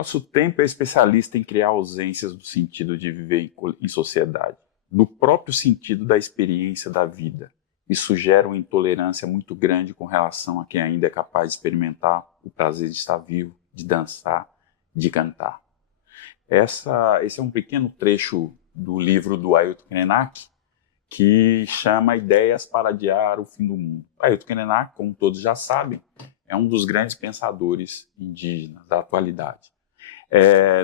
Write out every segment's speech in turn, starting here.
Nosso tempo é especialista em criar ausências do sentido de viver em sociedade, do próprio sentido da experiência da vida. Isso gera uma intolerância muito grande com relação a quem ainda é capaz de experimentar o prazer de estar vivo, de dançar, de cantar. Esse é um pequeno trecho do livro do Ailton Krenak, que chama Ideias para Adiar o Fim do Mundo. Ailton Krenak, como todos já sabem, é um dos grandes pensadores indígenas da atualidade.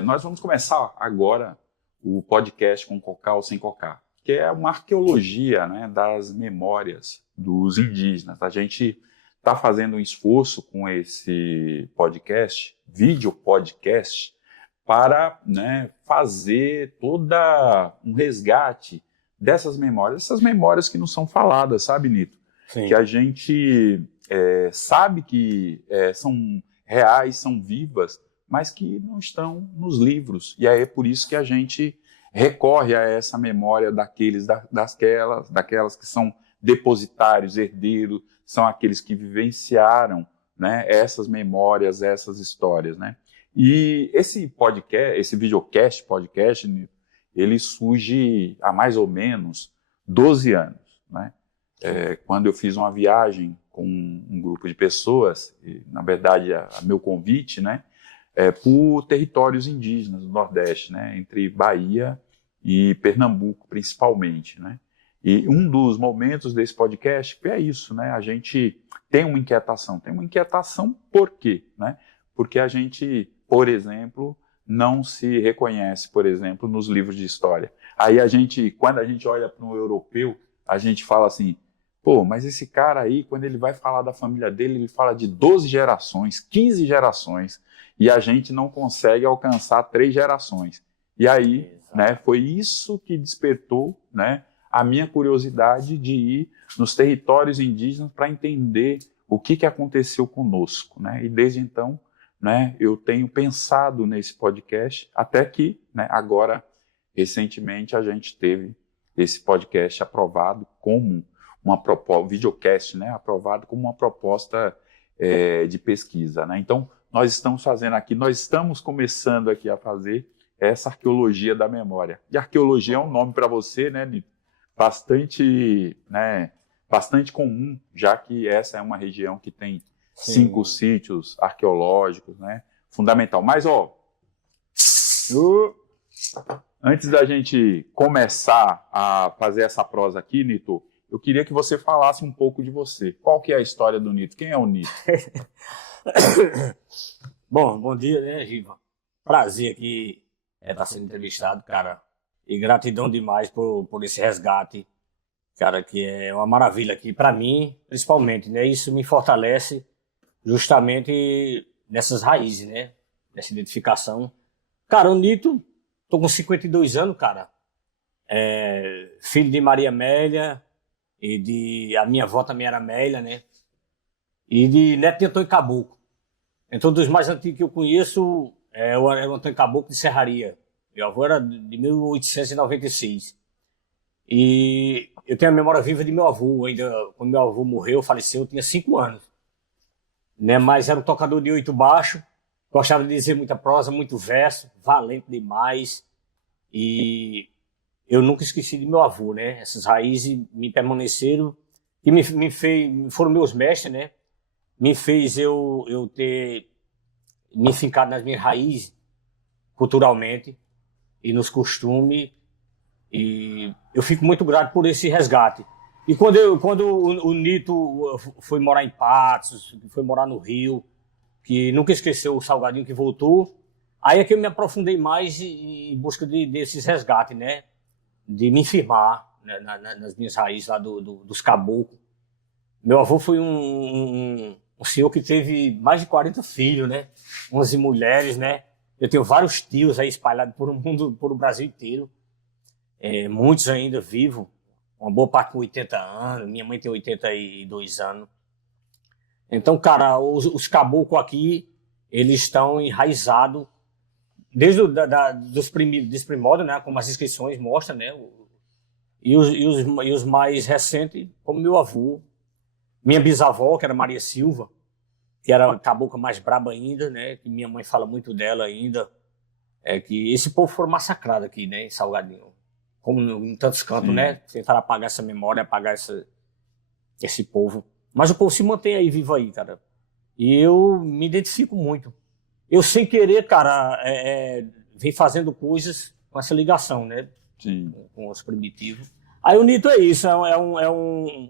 Nós vamos começar agora o podcast com Cocá ou Sem Cocá, que é uma arqueologia, né, das memórias dos indígenas. A gente está fazendo um esforço com esse podcast, vídeo podcast, para, né, fazer toda um resgate dessas memórias, essas memórias que não são faladas, sabe, Nito? Sim. Que a gente sabe que são reais, são vivas, mas que não estão nos livros. E aí é por isso que a gente recorre a essa memória daquelas que são depositários, herdeiros, são aqueles que vivenciaram, né, essas memórias, essas histórias, né? E esse podcast, esse videocast, ele surge há mais ou menos 12 anos, né? Quando eu fiz uma viagem com um grupo de pessoas, e, na verdade, a meu convite, né, por territórios indígenas do Nordeste, né, entre Bahia e Pernambuco, principalmente, né? E um dos momentos desse podcast é isso, né? A gente tem uma inquietação. Tem uma inquietação por quê, né? Porque a gente, por exemplo, não se reconhece, por exemplo, nos livros de história. Aí quando a gente olha para um europeu, a gente fala assim, pô, mas esse cara aí, quando ele vai falar da família dele, ele fala de 12 gerações, 15 gerações, e a gente não consegue alcançar 3 gerações. E aí, né, foi isso que despertou, né, a minha curiosidade de ir nos territórios indígenas para entender o que aconteceu conosco, né? E desde então, né, eu tenho pensado nesse podcast, até que, né, agora, recentemente, a gente teve esse podcast aprovado como uma proposta, videocast, né, aprovado como uma proposta de pesquisa, né? Então, nós estamos começando aqui a fazer essa arqueologia da memória. E arqueologia é um nome para você, né, Nito? Bastante comum, já que essa é uma região que tem 5 sítios arqueológicos, né? Fundamental. Mas, antes da gente começar a fazer essa prosa aqui, Nito, eu queria que você falasse um pouco de você. Qual que é a história do Nito? Quem é o Nito? Bom dia, né, Giva? Prazer aqui estar sendo entrevistado, cara. E gratidão demais por esse resgate, cara, que é uma maravilha aqui para mim, principalmente, né? Isso me fortalece justamente nessas raízes, né? Nessa identificação. Cara, o Nito, tô com 52 anos, cara. Filho de Maria Amélia, a minha avó também era Amélia, né? E de neto de Antônio Caboclo. Então, dos mais antigos que eu conheço, era o Antônio Caboclo de Serraria. Meu avô era de 1896. E eu tenho a memória viva de meu avô. Ainda, quando meu avô morreu, faleceu, eu tinha 5 anos. Né? Mas era um tocador de 8 baixo, gostava de dizer muita prosa, muito verso, valente demais. E eu nunca esqueci de meu avô, né? Essas raízes me permaneceram, que foram meus mestres, né? Me fez eu ter me fincado nas minhas raízes, culturalmente e nos costumes, e eu fico muito grato por esse resgate. E quando o Nito foi morar em Patos, foi morar no Rio, que nunca esqueceu o Salgadinho que voltou, aí é que eu me aprofundei mais em busca desses resgates, né? De me firmar, né, nas minhas raízes lá dos caboclos. Meu avô foi um senhor que teve mais de 40 filhos, né? 11 mulheres, né? Eu tenho vários tios aí espalhados por o Brasil inteiro. Muitos ainda vivos. Uma boa parte com 80 anos. Minha mãe tem 82 anos. Então, cara, os caboclos aqui, eles estão enraizados desde dos primórdios, né? Como as inscrições mostram, né? E os mais recentes, como meu avô. Minha bisavó, que era Maria Silva, que era a cabocla mais braba ainda, né? Que minha mãe fala muito dela ainda. É que esse povo foi massacrado aqui, né? Em Salgadinho. Como em tantos cantos, Sim. né? Tentaram apagar essa memória, apagar esse povo. Mas o povo se mantém aí, vivo aí, cara. E eu me identifico muito. Eu, sem querer, cara, vem fazendo coisas com essa ligação, né? Sim. Com os primitivos. Aí o Nito é isso,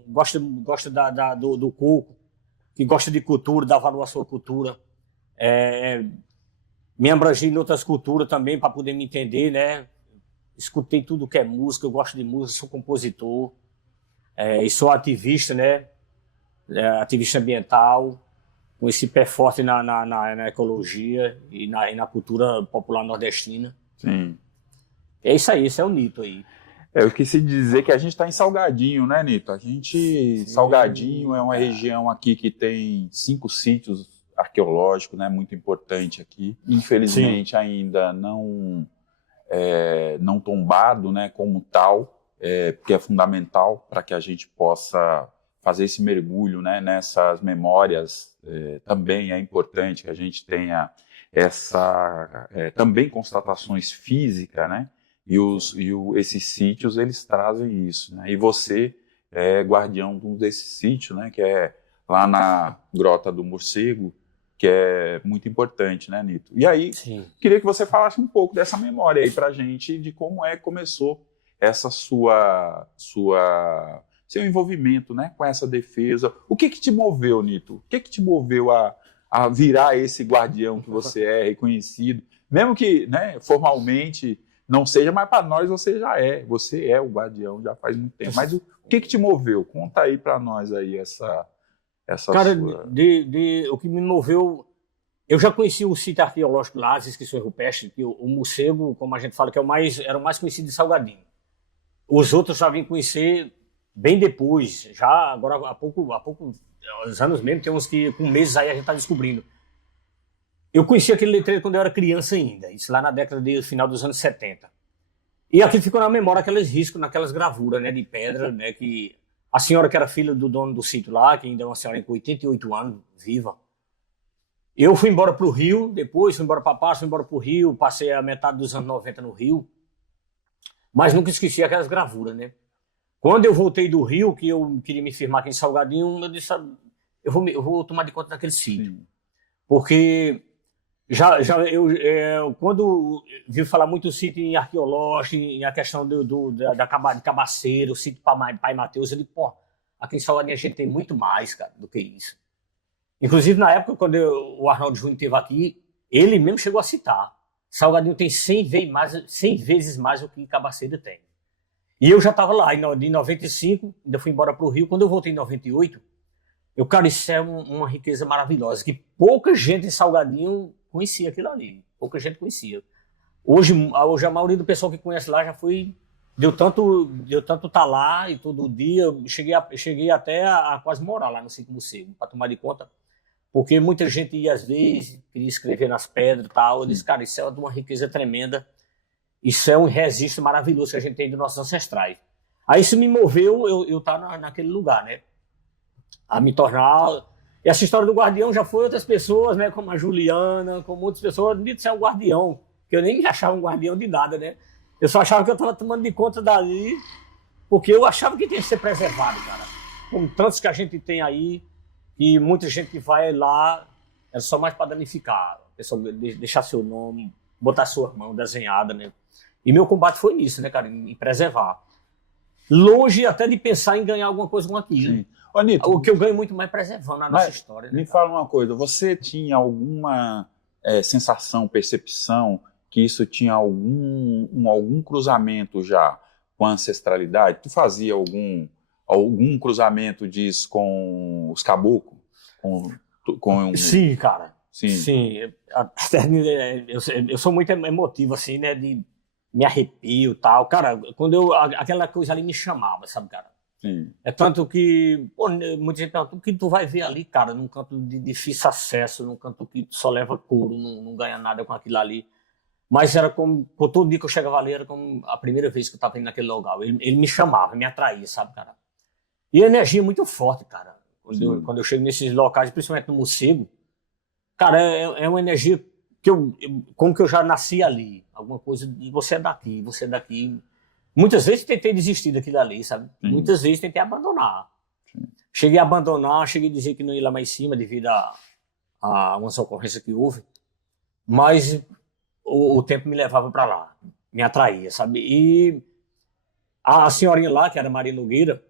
gosta do coco, que gosta de cultura, dá valor à sua cultura. Me abrangei em outras culturas também para poder me entender, né? Escutei tudo que é música, eu gosto de música, sou compositor, e sou ativista, né? Ativista ambiental, com esse pé forte na ecologia e na cultura popular nordestina. Sim. É isso aí, esse é o Nito aí. Eu quis dizer que a gente está em Salgadinho, né, Nito? Salgadinho é uma região aqui que tem 5 sítios arqueológicos, né, muito importante aqui. Infelizmente ainda não tombado, né, como tal, porque é fundamental para que a gente possa fazer esse mergulho, né, nessas memórias. Também é importante que a gente tenha também constatações físicas, né? E esses sítios, eles trazem isso, né? E você é guardião de um desses sítios, né? Que é lá na Grota do Morcego, que é muito importante, né, Nito? E aí, queria que você falasse um pouco dessa memória aí pra gente, de como começou essa seu envolvimento, né, com essa defesa. O que te moveu, Nito? O que te moveu a virar esse guardião que você é, reconhecido? Mesmo que, né, formalmente não seja, mas para nós você já é. Você é o guardião já faz muito tempo. Mas o que te moveu? Conta aí para nós aí essa Cara, sua... o que me moveu... Eu já conheci o sítio arqueológico lá, as inscrições rupestres, que o Morcego, como a gente fala, que era o mais conhecido de Salgadinho. Os outros já vim conhecer bem depois, já agora há pouco, uns anos mesmo, tem uns que com meses aí a gente está descobrindo. Eu conheci aquele letreiro quando eu era criança ainda, isso lá na década de final dos anos 70. E aquilo ficou na memória, aqueles riscos naquelas gravuras, né, de pedra, né, que a senhora que era filha do dono do sítio lá, que ainda é uma senhora com 88 anos, viva. Eu fui embora para o Rio, depois fui embora para Passo, fui embora para o Rio, passei a metade dos anos 90 no Rio, mas nunca esqueci aquelas gravuras, né. Quando eu voltei do Rio, que eu queria me firmar aqui em Salgadinho, eu disse, eu vou tomar de conta daquele sítio. Porque quando vi falar muito do sítio em arqueológico, em a questão de Cabaceiro, o sítio Pai Mateus, eu digo, pô, aqui em Salgadinho a gente tem muito mais, cara, do que isso. Inclusive, na época, quando o Arnaldo Júnior esteve aqui, ele mesmo chegou a citar, Salgadinho tem 100 vezes mais do que Cabaceiro tem. E eu já estava lá, em 95, ainda fui embora para o Rio. Quando eu voltei em 98, cara, isso é uma riqueza maravilhosa, que pouca gente em Salgadinho conhecia aquilo ali. Pouca gente conhecia. Hoje a maioria do pessoal que conhece lá já foi... Deu tanto tá lá e todo dia. Cheguei até a quase morar lá no sítio Morcego, para tomar de conta. Porque muita gente ia, às vezes, queria escrever nas pedras e tal. Eu disse, cara, isso é de uma riqueza tremenda. Isso é um registro maravilhoso que a gente tem dos nossos ancestrais. Aí isso me moveu, eu estar naquele lugar, né? A me tornar... E essa história do guardião já foi outras pessoas, né? Como a Juliana, como outras pessoas. Não disse é um guardião, que eu nem me achava um guardião de nada, né? Eu só achava que eu estava tomando de conta dali, porque eu achava que tinha que ser preservado, cara. Como tantos que a gente tem aí, e muita gente que vai lá, é só mais para danificar. A pessoa deixar seu nome, botar sua mão desenhada, né? E meu combate foi nisso, né, cara? Em preservar. Longe até de pensar em ganhar alguma coisa com aquilo. Sim. Ô, Nito, o que eu ganho muito mais preservando a nossa história. Né, me fala uma coisa, você tinha alguma sensação, percepção que isso tinha algum cruzamento já com a ancestralidade? Tu fazia algum cruzamento disso com os caboclos? Sim, cara. Sim. Eu sou muito emotivo, assim, né? De me arrepio e tal. Cara, aquela coisa ali me chamava, sabe, cara? Sim. É tanto que, pô, muita gente pergunta, o que tu vai ver ali, cara, num canto de difícil acesso, num canto que só leva couro, não ganha nada com aquilo ali. Mas era como, por todo dia que eu chegava ali, era como a primeira vez que eu tava indo naquele lugar. Ele me chamava, me atraía, sabe, cara? E a energia é muito forte, cara. Quando eu chego nesses locais, principalmente no Morcego, Cara, é uma energia que como que eu já nasci ali, alguma coisa de você é daqui, você é daqui. Muitas vezes tentei desistir daquilo ali, sabe? Muitas vezes tentei abandonar. Cheguei a abandonar, cheguei a dizer que não ia lá mais em cima devido a uma ocorrência que houve, mas o tempo me levava para lá, me atraía, sabe? E a senhorinha lá, que era Maria Nogueira,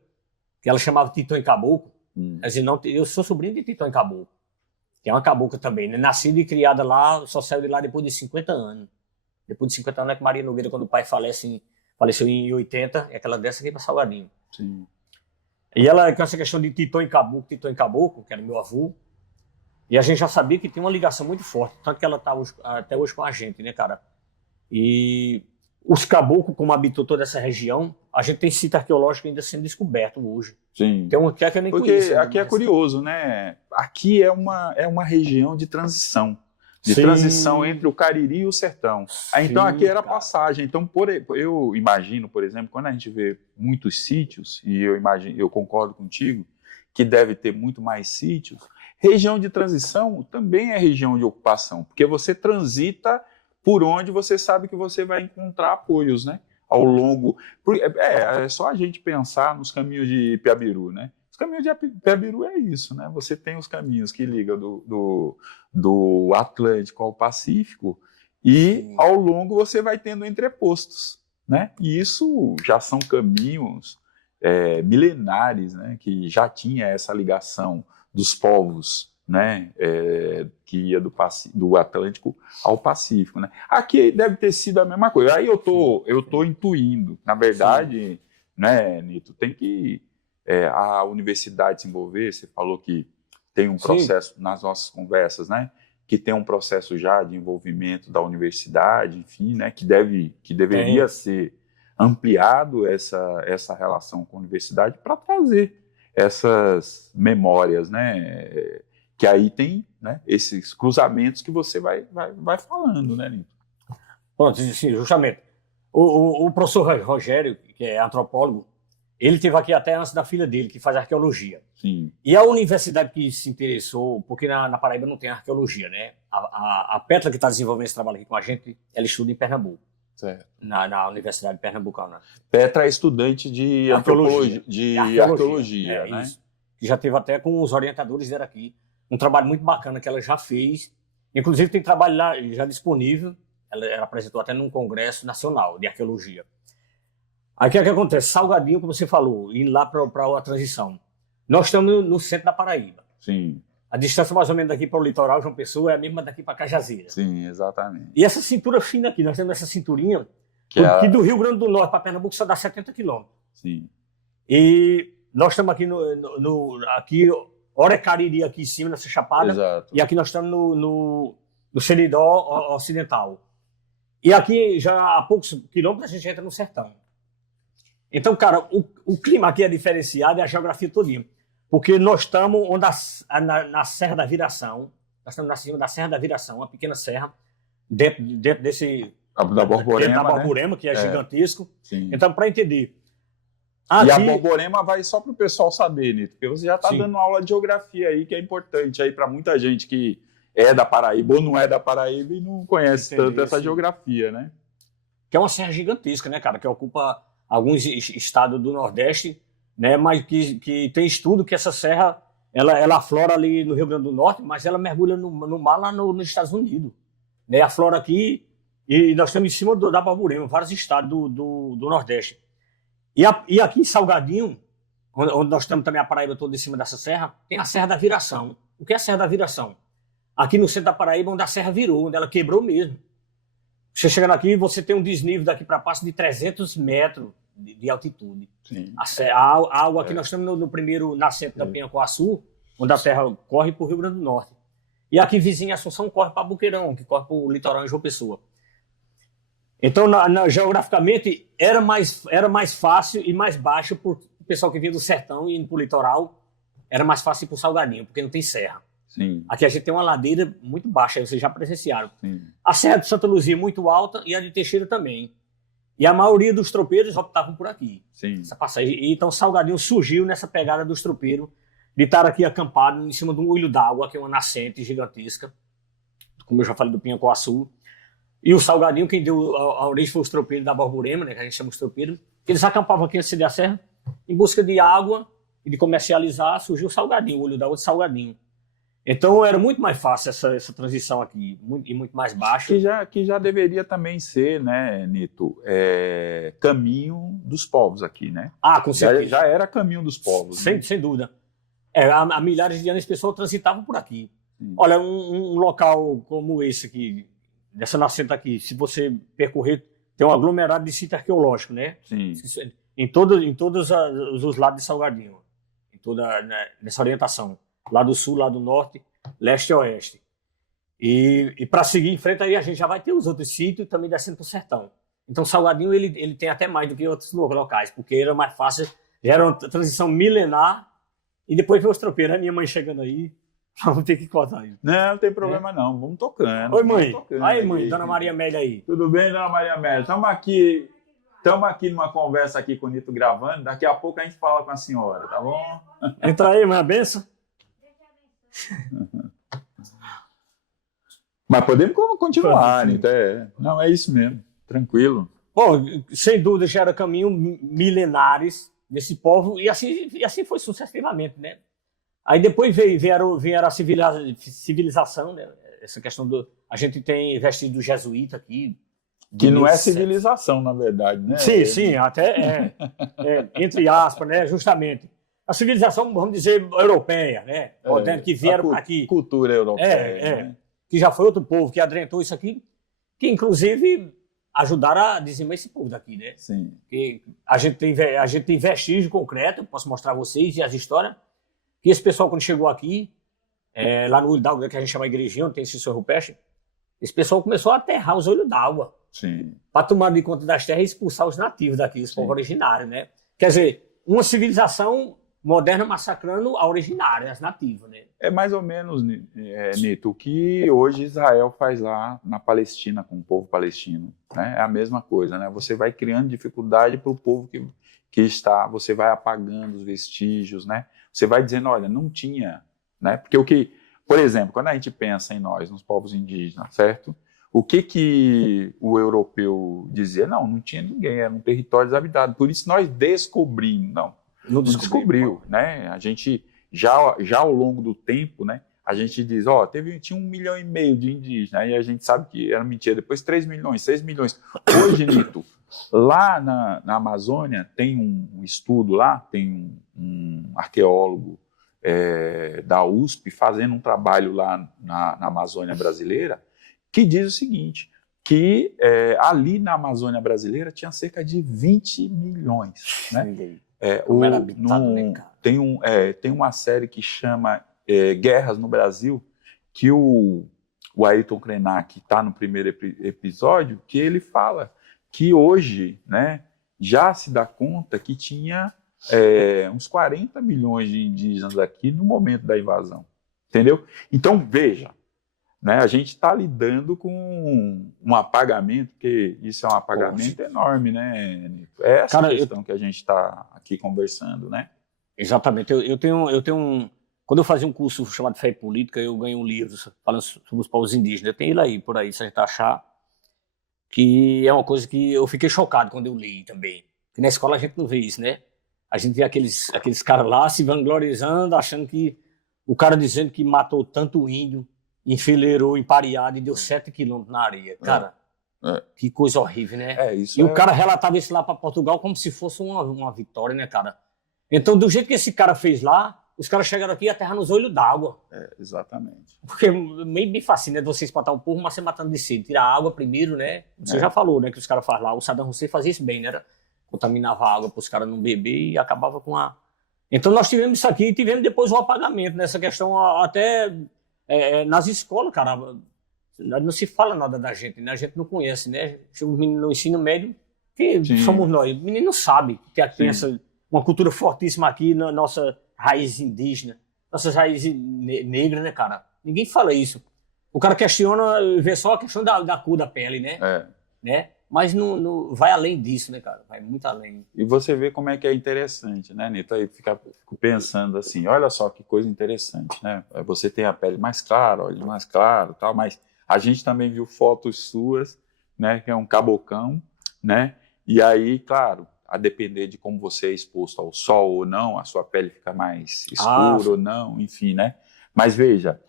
que ela chamava Titã e Caboclo, não, eu sou sobrinho de Titã e Caboclo, que é uma cabocla também, né? Nascida e criada lá, só saiu de lá depois de 50 anos. Depois de 50 anos é que Maria Nogueira, quando o pai faleceu em 80, é que ela desce aqui para Salgadinho. Sim. E ela, com essa questão de Titã e Caboclo, que era meu avô, e a gente já sabia que tinha uma ligação muito forte, tanto que ela está até hoje com a gente, né, cara? E os caboclos, como habitou toda essa região, a gente tem sítio arqueológico ainda sendo descoberto hoje. Sim. Tem um que eu nem Porque conheço. aqui é curioso, né? Aqui é uma região de transição. De Sim. transição entre o Cariri e o sertão. Então aqui era cara. passagem. Então eu imagino, por exemplo, quando a gente vê muitos sítios, e eu concordo contigo, que deve ter muito mais sítios, região de transição também é região de ocupação, porque você transita por onde você sabe que você vai encontrar apoios, né? Ao longo... É só a gente pensar nos caminhos de Piabiru, né? Os caminhos de Piabiru é isso, né? Você tem os caminhos que ligam do Atlântico ao Pacífico e ao longo você vai tendo entrepostos, né? E isso já são caminhos milenares, né? Que já tinha essa ligação dos povos, né? Que ia do Atlântico ao Pacífico, né? Aqui deve ter sido a mesma coisa. Aí eu tô intuindo, na verdade, né, Nito, tem que a universidade se envolver. Você falou que tem um processo nas nossas conversas, né? Que tem um processo já de envolvimento da universidade, enfim, né? Que deveria ser ampliado essa relação com a universidade para trazer essas memórias, né? Que aí tem, né, esses cruzamentos que você vai falando, né, Nito? Pronto, sim, justamente. O professor Rogério, que é antropólogo, ele esteve aqui até antes da filha dele, que faz arqueologia. Sim. E a universidade que se interessou, porque na Paraíba não tem arqueologia, né? A Petra, que está desenvolvendo esse trabalho aqui com a gente, ela estuda em Pernambuco. Certo. Na Universidade Pernambucana. Petra é estudante de arqueologia, né? Isso. Que já teve até com os orientadores dela aqui. Um trabalho muito bacana que ela já fez. Inclusive tem trabalho lá já disponível. Ela apresentou até num congresso nacional de arqueologia. Aí o que acontece? Salgadinho, como você falou, indo lá para a transição. Nós estamos no centro da Paraíba. Sim. A distância mais ou menos daqui para o litoral, João Pessoa, é a mesma daqui para Cajazeira. Sim, exatamente. E essa cintura fina aqui, nós temos essa cinturinha, que do Rio Grande do Norte para Pernambuco só dá 70 quilômetros. Sim. E nós estamos aqui aqui, hora é Cariri aqui em cima, nessa chapada. Exato. E aqui nós estamos no Seridó Ocidental. E aqui, já a poucos quilômetros, a gente entra no sertão. Então, cara, o clima aqui é diferenciado e a geografia todinha. Porque nós estamos na Serra da Viração, nós estamos na cima da Serra da Viração, uma pequena serra, dentro desse... Da Borborema, né? Que é gigantesco. Sim. Então, para entender... E a Borborema vai só para o pessoal saber, Nito, porque você já está dando aula de geografia aí, que é importante aí para muita gente que é da Paraíba ou não é da Paraíba e não conhece tanto essa geografia, né? Que é uma serra gigantesca, né, cara? Que ocupa alguns estados do Nordeste, né? Mas que tem estudo que essa serra, ela aflora ali no Rio Grande do Norte, mas ela mergulha no mar lá nos Estados Unidos. Né? Aflora aqui e nós estamos em cima da Borborema, vários estados do Nordeste. E aqui em Salgadinho, onde nós estamos também a Paraíba toda em cima dessa serra, tem a Serra da Viração. O que é a Serra da Viração? Aqui no centro da Paraíba, onde a serra virou, onde ela quebrou mesmo. Você chegando aqui, você tem um desnível daqui para Passo de 300 metros de altitude. Sim. A água aqui, nós estamos no primeiro nascente da Penha-Coaçu, onde a terra corre para o Rio Grande do Norte. E aqui, vizinho Assunção, corre para Boqueirão, que corre para o litoral em João Pessoa. Então, geograficamente, era mais fácil e mais baixo para o pessoal que vinha do sertão e indo para o litoral, era mais fácil ir para o Salgadinho, porque não tem serra. Sim. Aqui a gente tem uma ladeira muito baixa, vocês já presenciaram. Sim. A Serra de Santa Luzia é muito alta e a de Teixeira também. E a maioria dos tropeiros optavam por aqui. Sim. Essa passagem. Então Salgadinho surgiu nessa pegada dos tropeiros, de estar aqui acampado em cima de um olho d'água, que é uma nascente gigantesca, como eu já falei do Pinha-Coaçu. E o Salgadinho, quem deu a origem foi os tropeiros da Borborema, né, que a gente chama os tropeiros. Eles acampavam aqui antes da serra, em busca de água e de comercializar, surgiu o Salgadinho, o olho d'água de Salgadinho. Então era muito mais fácil essa transição aqui, e muito mais baixa. Que já deveria também ser, né, Nito, caminho dos povos aqui, né? Ah, com certeza. Já era caminho dos povos. Sem dúvida. Há milhares de anos as pessoas transitavam por aqui. Olha, um local como esse aqui, dessa nascente aqui, se você percorrer, tem um aglomerado de sítio arqueológico, né? Sim. Em todos os lados de Salgadinho, nessa orientação. Lá do sul, lá do norte, leste e oeste. E para seguir em frente, aí a gente já vai ter os outros sítios também descendo para o sertão. Então, Salgadinho, ele tem até mais do que outros locais, porque era mais fácil, já era uma transição milenar, e depois veio os tropeiros. A minha mãe chegando aí, vamos ter que cortar isso. Não tem problema não, vamos tocando. Oi, mãe. Tocando Aí, mãe, Dona Maria Amélia aí. Tudo bem, Dona Maria Amélia? Estamos aqui numa conversa aqui com o Nito gravando, daqui a pouco a gente fala com a senhora, tá bom? Entra aí, mãe, a benção. Mas podemos continuar, Nito. Não, é isso mesmo, tranquilo. Bom, sem dúvida já era caminho milenares desse povo, e assim foi sucessivamente, né? Aí depois vieram a civilização, né? Essa questão a gente tem vestígio jesuíta aqui. Que não é civilização, na verdade, né? Sim, até entre aspas, né? Justamente. A civilização, vamos dizer, europeia, né? Moderna, que vieram aqui. Cultura europeia. Né? Que já foi outro povo que adrentou isso aqui, que inclusive ajudaram a dizimar esse povo daqui, né? Sim. Que a gente tem vestígio concreto, posso mostrar a vocês e as histórias, que esse pessoal, quando chegou aqui, lá no Olho d'Água, que a gente chama igrejinha, onde tem esse senhor rupestre, esse pessoal começou a aterrar os olhos d'água. Sim. Para tomar de conta das terras e expulsar os nativos daqui, os povos originários, né? Quer dizer, uma civilização moderna massacrando a originária, as nativas, né? É mais ou menos, Nito, o que hoje Israel faz lá na Palestina com o povo palestino, né? É a mesma coisa, né? Você vai criando dificuldade para o povo que está, você vai apagando os vestígios, né? Você vai dizendo, olha, não tinha, né? Porque por exemplo, quando a gente pensa em nós, nos povos indígenas, certo? O que o europeu dizia? Não tinha ninguém, era um território desabitado. Por isso nós descobrimos, não descobriu, né? A gente já ao longo do tempo, né? A gente diz, tinha 1,5 milhão de indígenas, e a gente sabe que era mentira. Depois 3 milhões, 6 milhões. Hoje, Nito, lá na Amazônia tem um estudo lá, tem um arqueólogo da USP fazendo um trabalho lá na Amazônia brasileira, que diz o seguinte, que ali na Amazônia brasileira tinha cerca de 20 milhões, né? Tem uma série que chama Guerras no Brasil, que o Ayrton Krenak está no primeiro episódio, que ele fala que hoje, né, já se dá conta que tinha uns 40 milhões de indígenas aqui no momento da invasão, entendeu? Então, veja, né, a gente está lidando com um apagamento, porque isso é um apagamento enorme, né, Nito? É essa questão que a gente está aqui conversando, né? Exatamente. Eu tenho quando eu fazia um curso chamado Fé e Política, eu ganhei um livro falando sobre os povos indígenas. Eu tenho ele aí, por aí, se a gente achar, que é uma coisa que eu fiquei chocado quando eu li também. Porque na escola a gente não vê isso, né? A gente vê aqueles caras lá se vangloriando, achando que o cara dizendo que matou tanto índio, enfileirou, empareado e deu 7 quilômetros na areia. Cara, que coisa horrível, né? O cara relatava isso lá para Portugal como se fosse uma vitória, né, cara? Então, do jeito que esse cara fez lá, os caras chegaram aqui e aterraram nos olhos d'água. Exatamente. Porque meio bem fascina, né, você espantar o povo, mas você matando de sede. Tirar a água primeiro, né? Você já falou, né, que os caras fazem lá. O Saddam Hussein fazia isso bem, né? Contaminava a água para os caras não beber e acabava com a... Então, nós tivemos isso aqui e tivemos depois o apagamento, nessa questão até... nas escolas, cara, não se fala nada da gente, né? A gente não conhece, né? Chega os meninos no ensino médio, que somos nós. O menino não sabe que tem uma cultura fortíssima aqui na nossa raiz indígena, nossas raízes negras, né, cara? Ninguém fala isso. O cara questiona, vê só a questão da cor da pele, né? Né? Mas não vai além disso, né, cara? Vai muito além. E você vê como é que é interessante, né, Nito? Aí fico pensando assim, olha só que coisa interessante, né? Você tem a pele mais clara, olho mais claro, tal, mas A gente também viu fotos suas, né, que é um cabocão, né? E aí, claro, a depender de como você é exposto ao sol ou não, a sua pele fica mais escura ou não, enfim, né? Mas veja,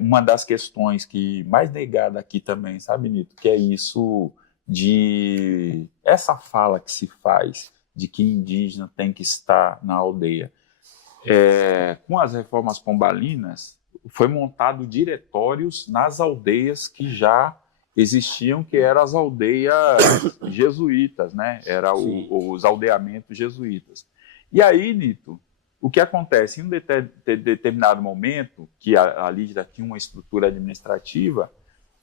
uma das questões que mais negada aqui também, sabe, Nito, que é isso de essa fala que se faz de que indígena tem que estar na aldeia. Com as reformas pombalinas, foi montado diretórios nas aldeias que já existiam, que eram as aldeias jesuítas, né? Era os aldeamentos jesuítas. E aí, Nito, o que acontece? Em um determinado momento, que ali já tinha uma estrutura administrativa,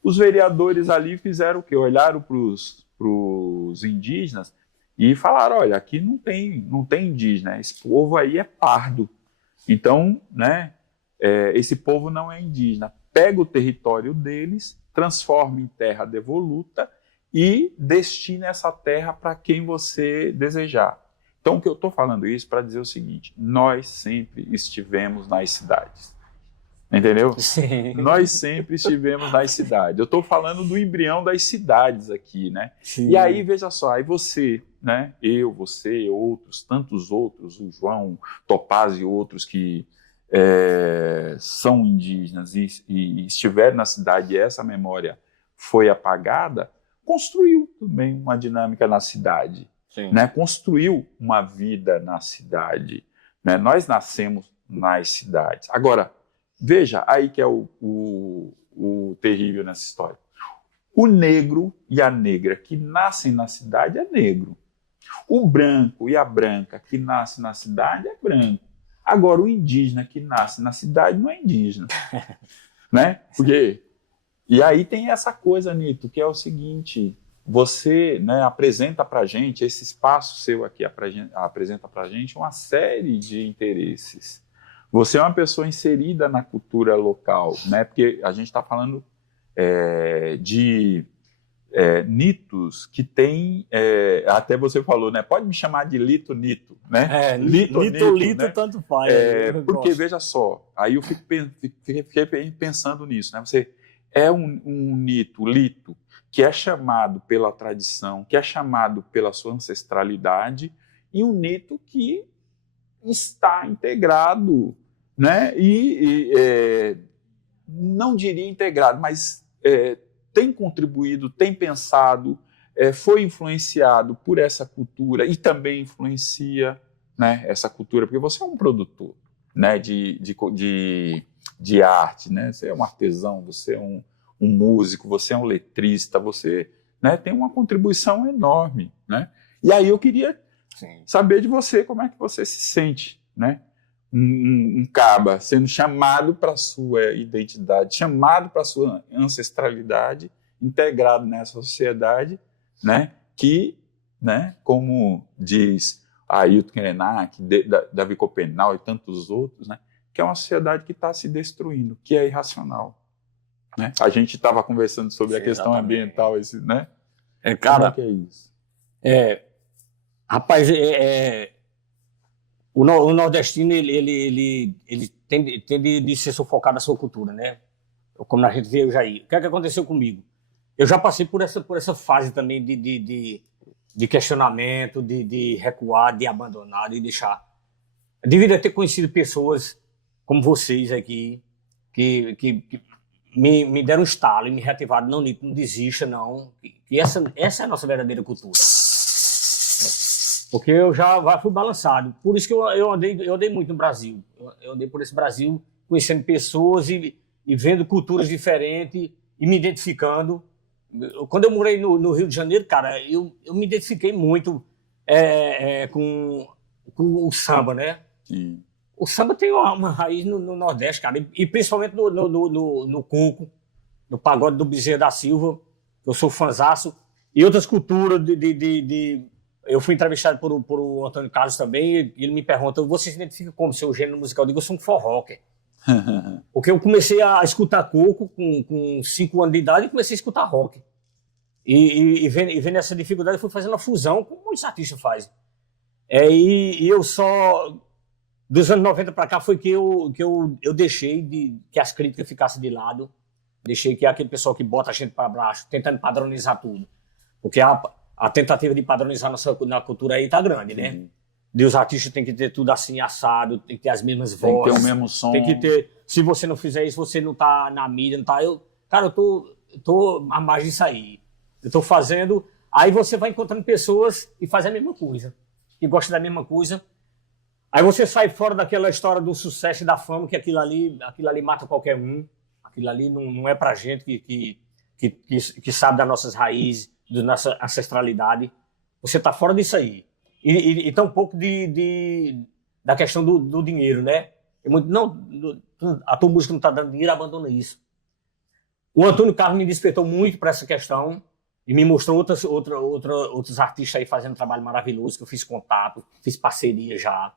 os vereadores ali fizeram o quê? Olharam para os indígenas e falaram, olha, aqui não tem indígena, esse povo aí é pardo. Então, né, esse povo não é indígena. Pega o território deles, transforma em terra devoluta e destina essa terra para quem você desejar. Então, o que eu estou falando isso para dizer o seguinte, nós sempre estivemos nas cidades. Entendeu? Sim. Nós sempre estivemos nas cidades. Eu estou falando do embrião das cidades aqui, né? Sim. E aí, veja só, aí você, né? Eu, você, outros, tantos outros, o João Topazio e outros que são indígenas e estiveram na cidade e essa memória foi apagada, construiu também uma dinâmica na cidade, né? Construiu uma vida na cidade, né? Nós nascemos nas cidades. Agora, veja, aí que é o terrível nessa história. O negro e a negra que nascem na cidade é negro. O branco e a branca que nascem na cidade é branco. Agora, o indígena que nasce na cidade não é indígena. Né? Porque... E aí tem essa coisa, Nito, que é o seguinte, você, né, apresenta para a gente, esse espaço seu aqui apresenta para a gente uma série de interesses. Você é uma pessoa inserida na cultura local, né? Porque a gente está falando de nitos que tem, até você falou, né? Pode me chamar de Lito Nito, né? Lito, né? Tanto faz. Porque, veja só, aí eu fiquei pensando nisso, né? Você é um nito, lito, que é chamado pela tradição, que é chamado pela sua ancestralidade, e um nito que está integrado, né? Não diria integrado, mas tem contribuído, tem pensado, foi influenciado por essa cultura e também influencia, né, essa cultura, porque você é um produtor, né, de arte, né? Você é um artesão, você é um músico, você é um letrista, você, né, tem uma contribuição enorme, né? E aí eu queria saber de você como é que você se sente, né? Um caba sendo chamado para a sua identidade, chamado para a sua ancestralidade, integrado nessa sociedade, né? Que, né, como diz Ailton Krenak, Davi Copenau e tantos outros, né, que é uma sociedade que está se destruindo, que é irracional. Né? A gente estava conversando sobre a questão ambiental, né? Cara, como é que é isso? Rapaz, o nordestino ele tem de ser sufocado na sua cultura, né? Como a gente vê o Jair. O que é que aconteceu comigo? Eu já passei por essa fase também de questionamento, de recuar, de abandonar, de deixar. Eu deveria ter conhecido pessoas como vocês aqui, que me deram um estalo e me reativaram. Não, Nito, não desista, não. Que essa é a nossa verdadeira cultura. Porque eu já fui balançado. Por isso que eu andei muito no Brasil. Eu andei por esse Brasil, conhecendo pessoas e vendo culturas diferentes e me identificando. Quando eu morei no Rio de Janeiro, cara, eu me identifiquei muito com o samba, né? Sim. O samba tem uma raiz no Nordeste, cara, e principalmente no coco, no pagode do Bezerra da Silva, eu sou fãzaço, e outras culturas Eu fui entrevistado por o Antônio Carlos também, e ele me pergunta, você se identifica como seu gênero musical? Eu digo, eu sou um forrocker. Porque eu comecei a escutar coco com 5 anos de idade e comecei a escutar rock. E vendo essa dificuldade, eu fui fazendo a fusão, como muitos artistas fazem. E eu só... Dos anos 90 para cá foi que eu deixei que as críticas ficassem de lado Deixei que é aquele pessoal que bota a gente para baixo, tentando padronizar tudo. Porque a tentativa de padronizar na cultura aí tá grande, né? E os artistas têm que ter tudo assim assado, tem que ter as mesmas Tem que ter vozes. o mesmo som. Tem que ter. Se você não fizer isso, você não tá na mídia, não tá. Cara, eu tô a mais disso aí. Eu tô fazendo. Aí você vai encontrando pessoas e faz a mesma coisa. Que gostam da mesma coisa. Aí você sai fora daquela história do sucesso e da fama, que aquilo ali mata qualquer um. Aquilo ali não é pra gente que sabe das nossas raízes, da nossa ancestralidade. Você tá fora disso aí. E tá um pouco da questão do dinheiro, né? A tua música não tá dando dinheiro, abandona isso. O Antônio Carlos me despertou muito para essa questão e me mostrou outros artistas aí fazendo trabalho maravilhoso, que eu fiz contato, fiz parceria já.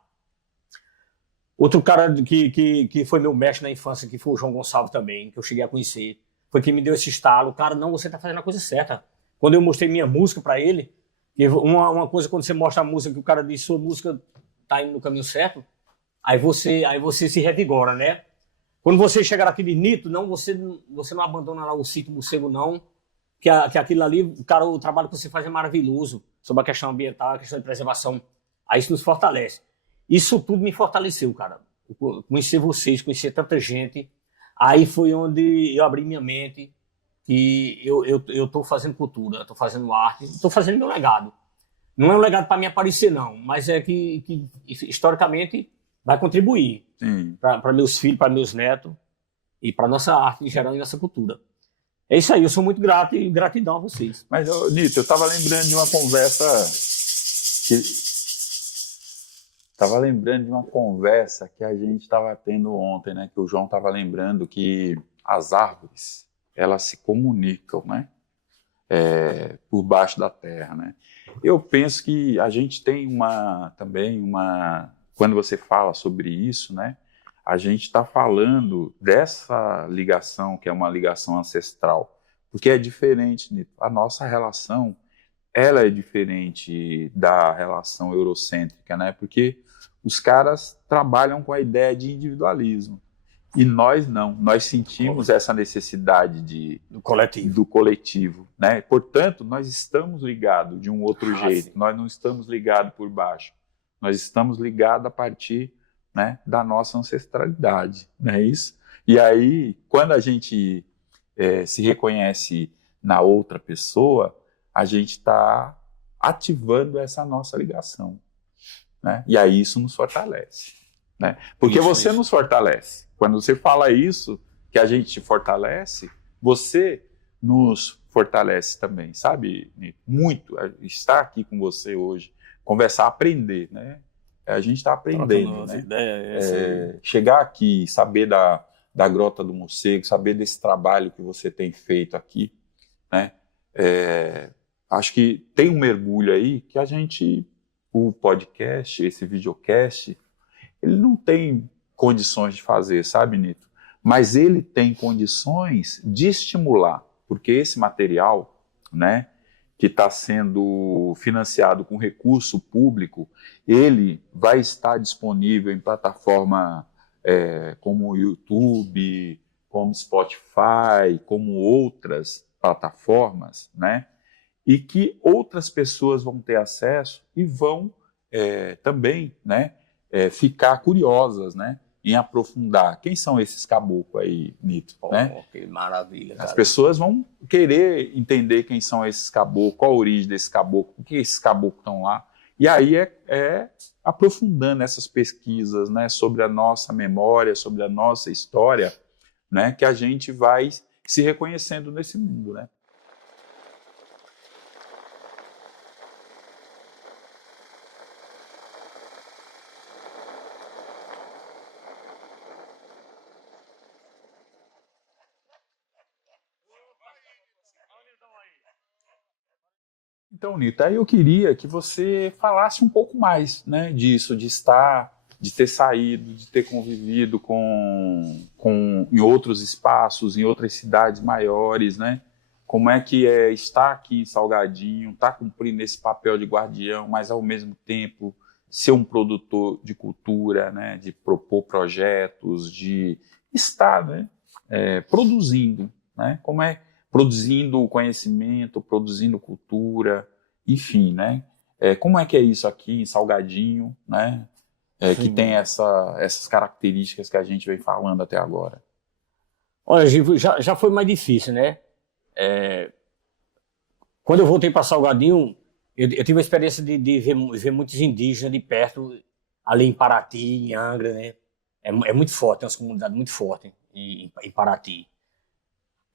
Outro cara que foi meu mestre na infância, que foi o João Gonçalves também, que eu cheguei a conhecer, foi quem me deu esse estalo. Cara, não, você tá fazendo a coisa certa. Quando eu mostrei minha música para ele, uma coisa, quando você mostra a música, que o cara diz, sua música tá indo no caminho certo, aí você se revigora, né? Quando você chegar aqui de Nito, não, você não abandona lá o sítio morcego, não, que aquilo ali, cara, o trabalho que você faz é maravilhoso, sobre a questão ambiental, a questão de preservação, aí isso nos fortalece. Isso tudo me fortaleceu, cara. Conhecer vocês, conhecer tanta gente, aí foi onde eu abri minha mente, que eu tô fazendo cultura, tô fazendo arte, tô fazendo meu legado. Não é um legado para me aparecer, não, mas é que historicamente vai contribuir para meus filhos, para meus netos e para nossa arte em geral e nossa cultura. É isso aí, eu sou muito grato e gratidão a vocês. Mas, Nito, eu estava lembrando de uma conversa que a gente estava tendo ontem, né? Que o João estava lembrando que as árvores, elas se comunicam, né? Por baixo da terra, né? Eu penso que a gente tem quando você fala sobre isso, né? A gente está falando dessa ligação, que é uma ligação ancestral, porque é diferente, Nito. A nossa relação, ela é diferente da relação eurocêntrica, né? Porque os caras trabalham com a ideia de individualismo. E nós não, nós sentimos essa necessidade do coletivo, né? Portanto, nós estamos ligados de um outro jeito, sim. Nós não estamos ligados por baixo, nós estamos ligados a partir, né, da nossa ancestralidade, não é isso? E aí, quando a gente se reconhece na outra pessoa, a gente está ativando essa nossa ligação, né? E aí isso nos fortalece, né? Porque você nos fortalece. Quando você fala isso, que a gente te fortalece, você nos fortalece também, sabe? Muito. Estar aqui com você hoje, conversar, aprender, né? A gente está aprendendo, né? Chegar aqui, saber da Grota do Morcego, saber desse trabalho que você tem feito aqui, né? Acho que tem um mergulho aí que o podcast, esse videocast, ele não tem condições de fazer, sabe, Nito? Mas ele tem condições de estimular, porque esse material, né, que está sendo financiado com recurso público, ele vai estar disponível em plataforma como o YouTube, como Spotify, como outras plataformas, né? E que outras pessoas vão ter acesso e vão também, né, ficar curiosas, né, em aprofundar. Quem são esses caboclos aí, Nito? Né? Que maravilha, cara. As pessoas vão querer entender quem são esses caboclos, qual a origem desses caboclos, por que esses caboclos estão lá. E aí aprofundando essas pesquisas, né, sobre a nossa memória, sobre a nossa história, né, que a gente vai se reconhecendo nesse mundo, né? Então, Nito, aí eu queria que você falasse um pouco mais, né, disso, de ter saído, de ter convivido em outros espaços, em outras cidades maiores, né? Como é que é estar aqui em Salgadinho, estar cumprindo esse papel de guardião, mas ao mesmo tempo ser um produtor de cultura, né, de propor projetos, de estar, né, produzindo, né? Como é produzindo conhecimento, produzindo cultura, enfim, né? Como é que é isso aqui em Salgadinho, né? Que tem essas características que a gente vem falando até agora. Olha, Givo, já foi mais difícil, né? Quando eu voltei para Salgadinho, eu tive a experiência de ver muitos indígenas de perto, ali em Paraty, em Angra, né? É muito forte, tem umas comunidades muito fortes em Paraty.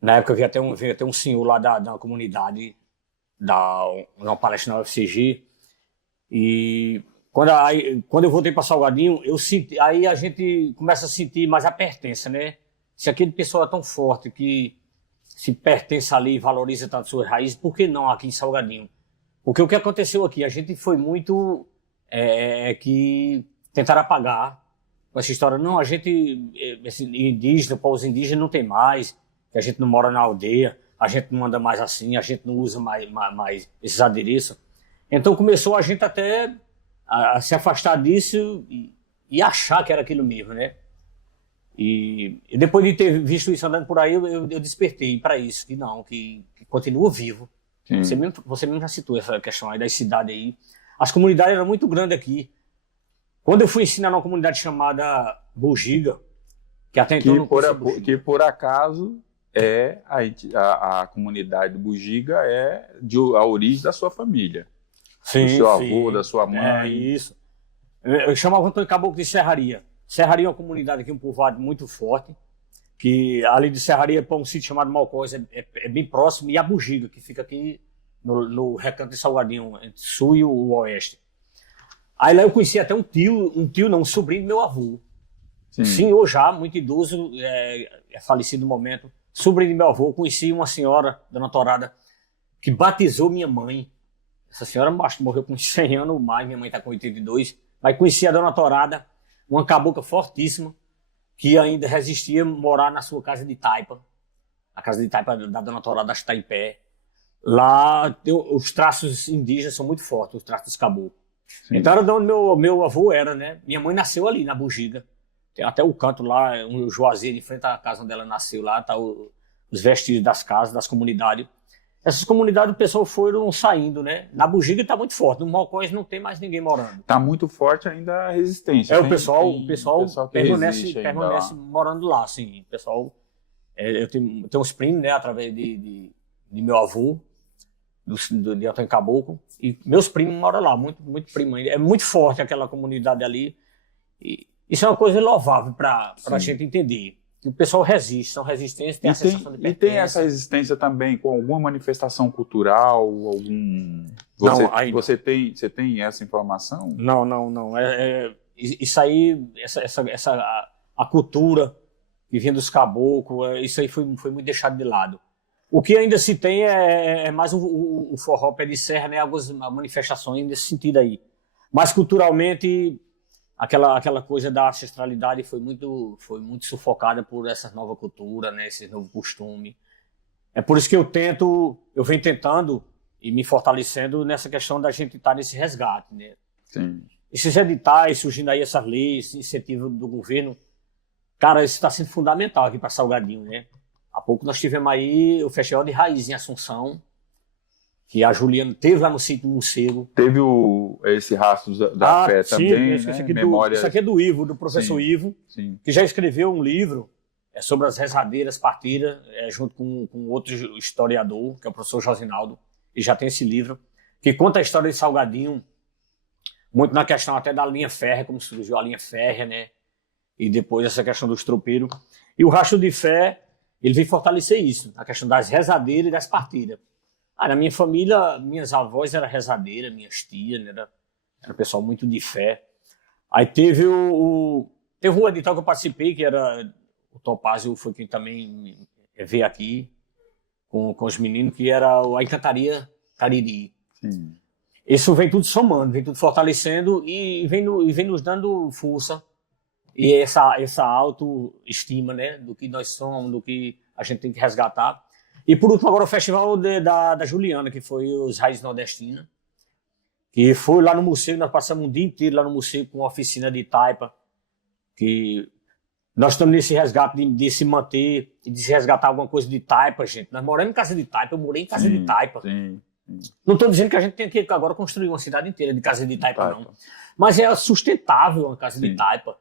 Na época veio até um senhor lá da comunidade, uma palestra na UFCG, e quando eu voltei para Salgadinho, aí a gente começa a sentir mais a pertença, né? Se aquele pessoal é tão forte que se pertence ali e valoriza tanto suas raízes, por que não aqui em Salgadinho? Porque o que aconteceu aqui, a gente foi muito que tentaram apagar com essa história. Não, a gente, indígena, povos indígenas não tem mais, que a gente não mora na aldeia, a gente não anda mais assim, a gente não usa mais esses adereços. Então começou a gente até a se afastar disso e achar que era aquilo mesmo, né? E depois de ter visto isso andando por aí, eu despertei para isso, que continua vivo. Você mesmo já citou essa questão aí das cidades aí. As comunidades eram muito grandes aqui. Quando eu fui ensinar numa comunidade chamada Bugiga, que até então que por acaso a comunidade Bugiga a origem da sua família. Sim, do seu avô, da sua mãe. É isso. Eu chamava Antônio Caboclo de Serraria. Serraria é uma comunidade aqui, um povoado muito forte, que ali de Serraria para um sítio chamado Malcós é bem próximo, e a Bugiga, que fica aqui no recanto de Salgadinho, entre o sul e o oeste. Aí lá eu conheci até um sobrinho do meu avô. Sim. Senhor já, muito idoso, falecido no momento, sobrinho do meu avô. Conheci uma senhora, Dona Torada, que batizou minha mãe. Essa senhora morreu com 100 anos mais, minha mãe está com 82. Mas conheci a Dona Torada, uma cabocla fortíssima, que ainda resistia a morar na sua casa de taipa. A casa de taipa da Dona Torada está em pé. Lá os traços indígenas são muito fortes, os traços dos caboclos. Sim. Então era de onde meu avô era, né? Minha mãe nasceu ali, na Bugiga. Tem até o canto lá, um juazeiro em frente à casa onde ela nasceu lá, tá os vestígios das casas, das comunidades. Essas comunidades o pessoal foram saindo, né? Na Bugiga está muito forte, no Malcões não tem mais ninguém morando. Está muito forte ainda a resistência. O pessoal permanece morando lá, assim. O pessoal, eu tenho uns primos, né, através de meu avô, de Antônio Caboclo, e meus primos moram lá, muito primo ainda. É muito forte aquela comunidade ali. E isso é uma coisa louvável para a gente entender. Que o pessoal resiste, são resistentes, tem a sensação de pertença. E tem essa resistência também com alguma manifestação cultural, algum... Você tem essa informação? Não. Isso aí, a cultura que vinha dos caboclos, isso aí foi muito deixado de lado. O que ainda se tem é mais o forró pé de serra, né? Algumas manifestações nesse sentido aí. Mas culturalmente... Aquela coisa da ancestralidade foi muito sufocada por essa nova cultura, né, esse novo costume. É por isso que eu venho tentando e me fortalecendo nessa questão da gente estar nesse resgate, né? Sim. Esses editais, surgindo aí essas leis, esse incentivo do governo, cara, isso está sendo fundamental aqui para Salgadinho, né? Há pouco nós tivemos aí o Festival de Raiz em Assunção, que a Juliana teve lá no sítio Morcego. Teve esse Rastros da Fé também, sim, né? Isso aqui é do Ivo, do professor Ivo, que já escreveu um livro sobre as rezadeiras partidas, junto com outro historiador, que é o professor Josinaldo, e já tem esse livro, que conta a história de Salgadinho, muito na questão até da linha férrea, como surgiu a linha férrea, né? E depois essa questão dos tropeiros. E o Rastro de Fé, ele vem fortalecer isso, a questão das rezadeiras e das partidas. Na minha família, minhas avós eram rezadeiras, minhas tias, né? Era pessoal muito de fé. Aí teve um edital que eu participei, que era o Topázio, foi quem também veio aqui com os meninos, que era a Encantaria Cariri. Sim. Isso vem tudo somando, vem tudo fortalecendo e vem nos dando força e essa autoestima, né? Do que nós somos, do que a gente tem que resgatar. E por último, agora o festival da Juliana, que foi os Raízes Nordestinas, que foi lá no museu, nós passamos um dia inteiro lá no museu com uma oficina de taipa, que Nós estamos nesse resgate de se manter e de se resgatar alguma coisa de taipa, gente. Nós moramos em casa de taipa, eu morei em casa de taipa. Sim. Não estou dizendo que a gente tem que agora construir uma cidade inteira de casa de taipa, não. Mas é sustentável uma casa de taipa.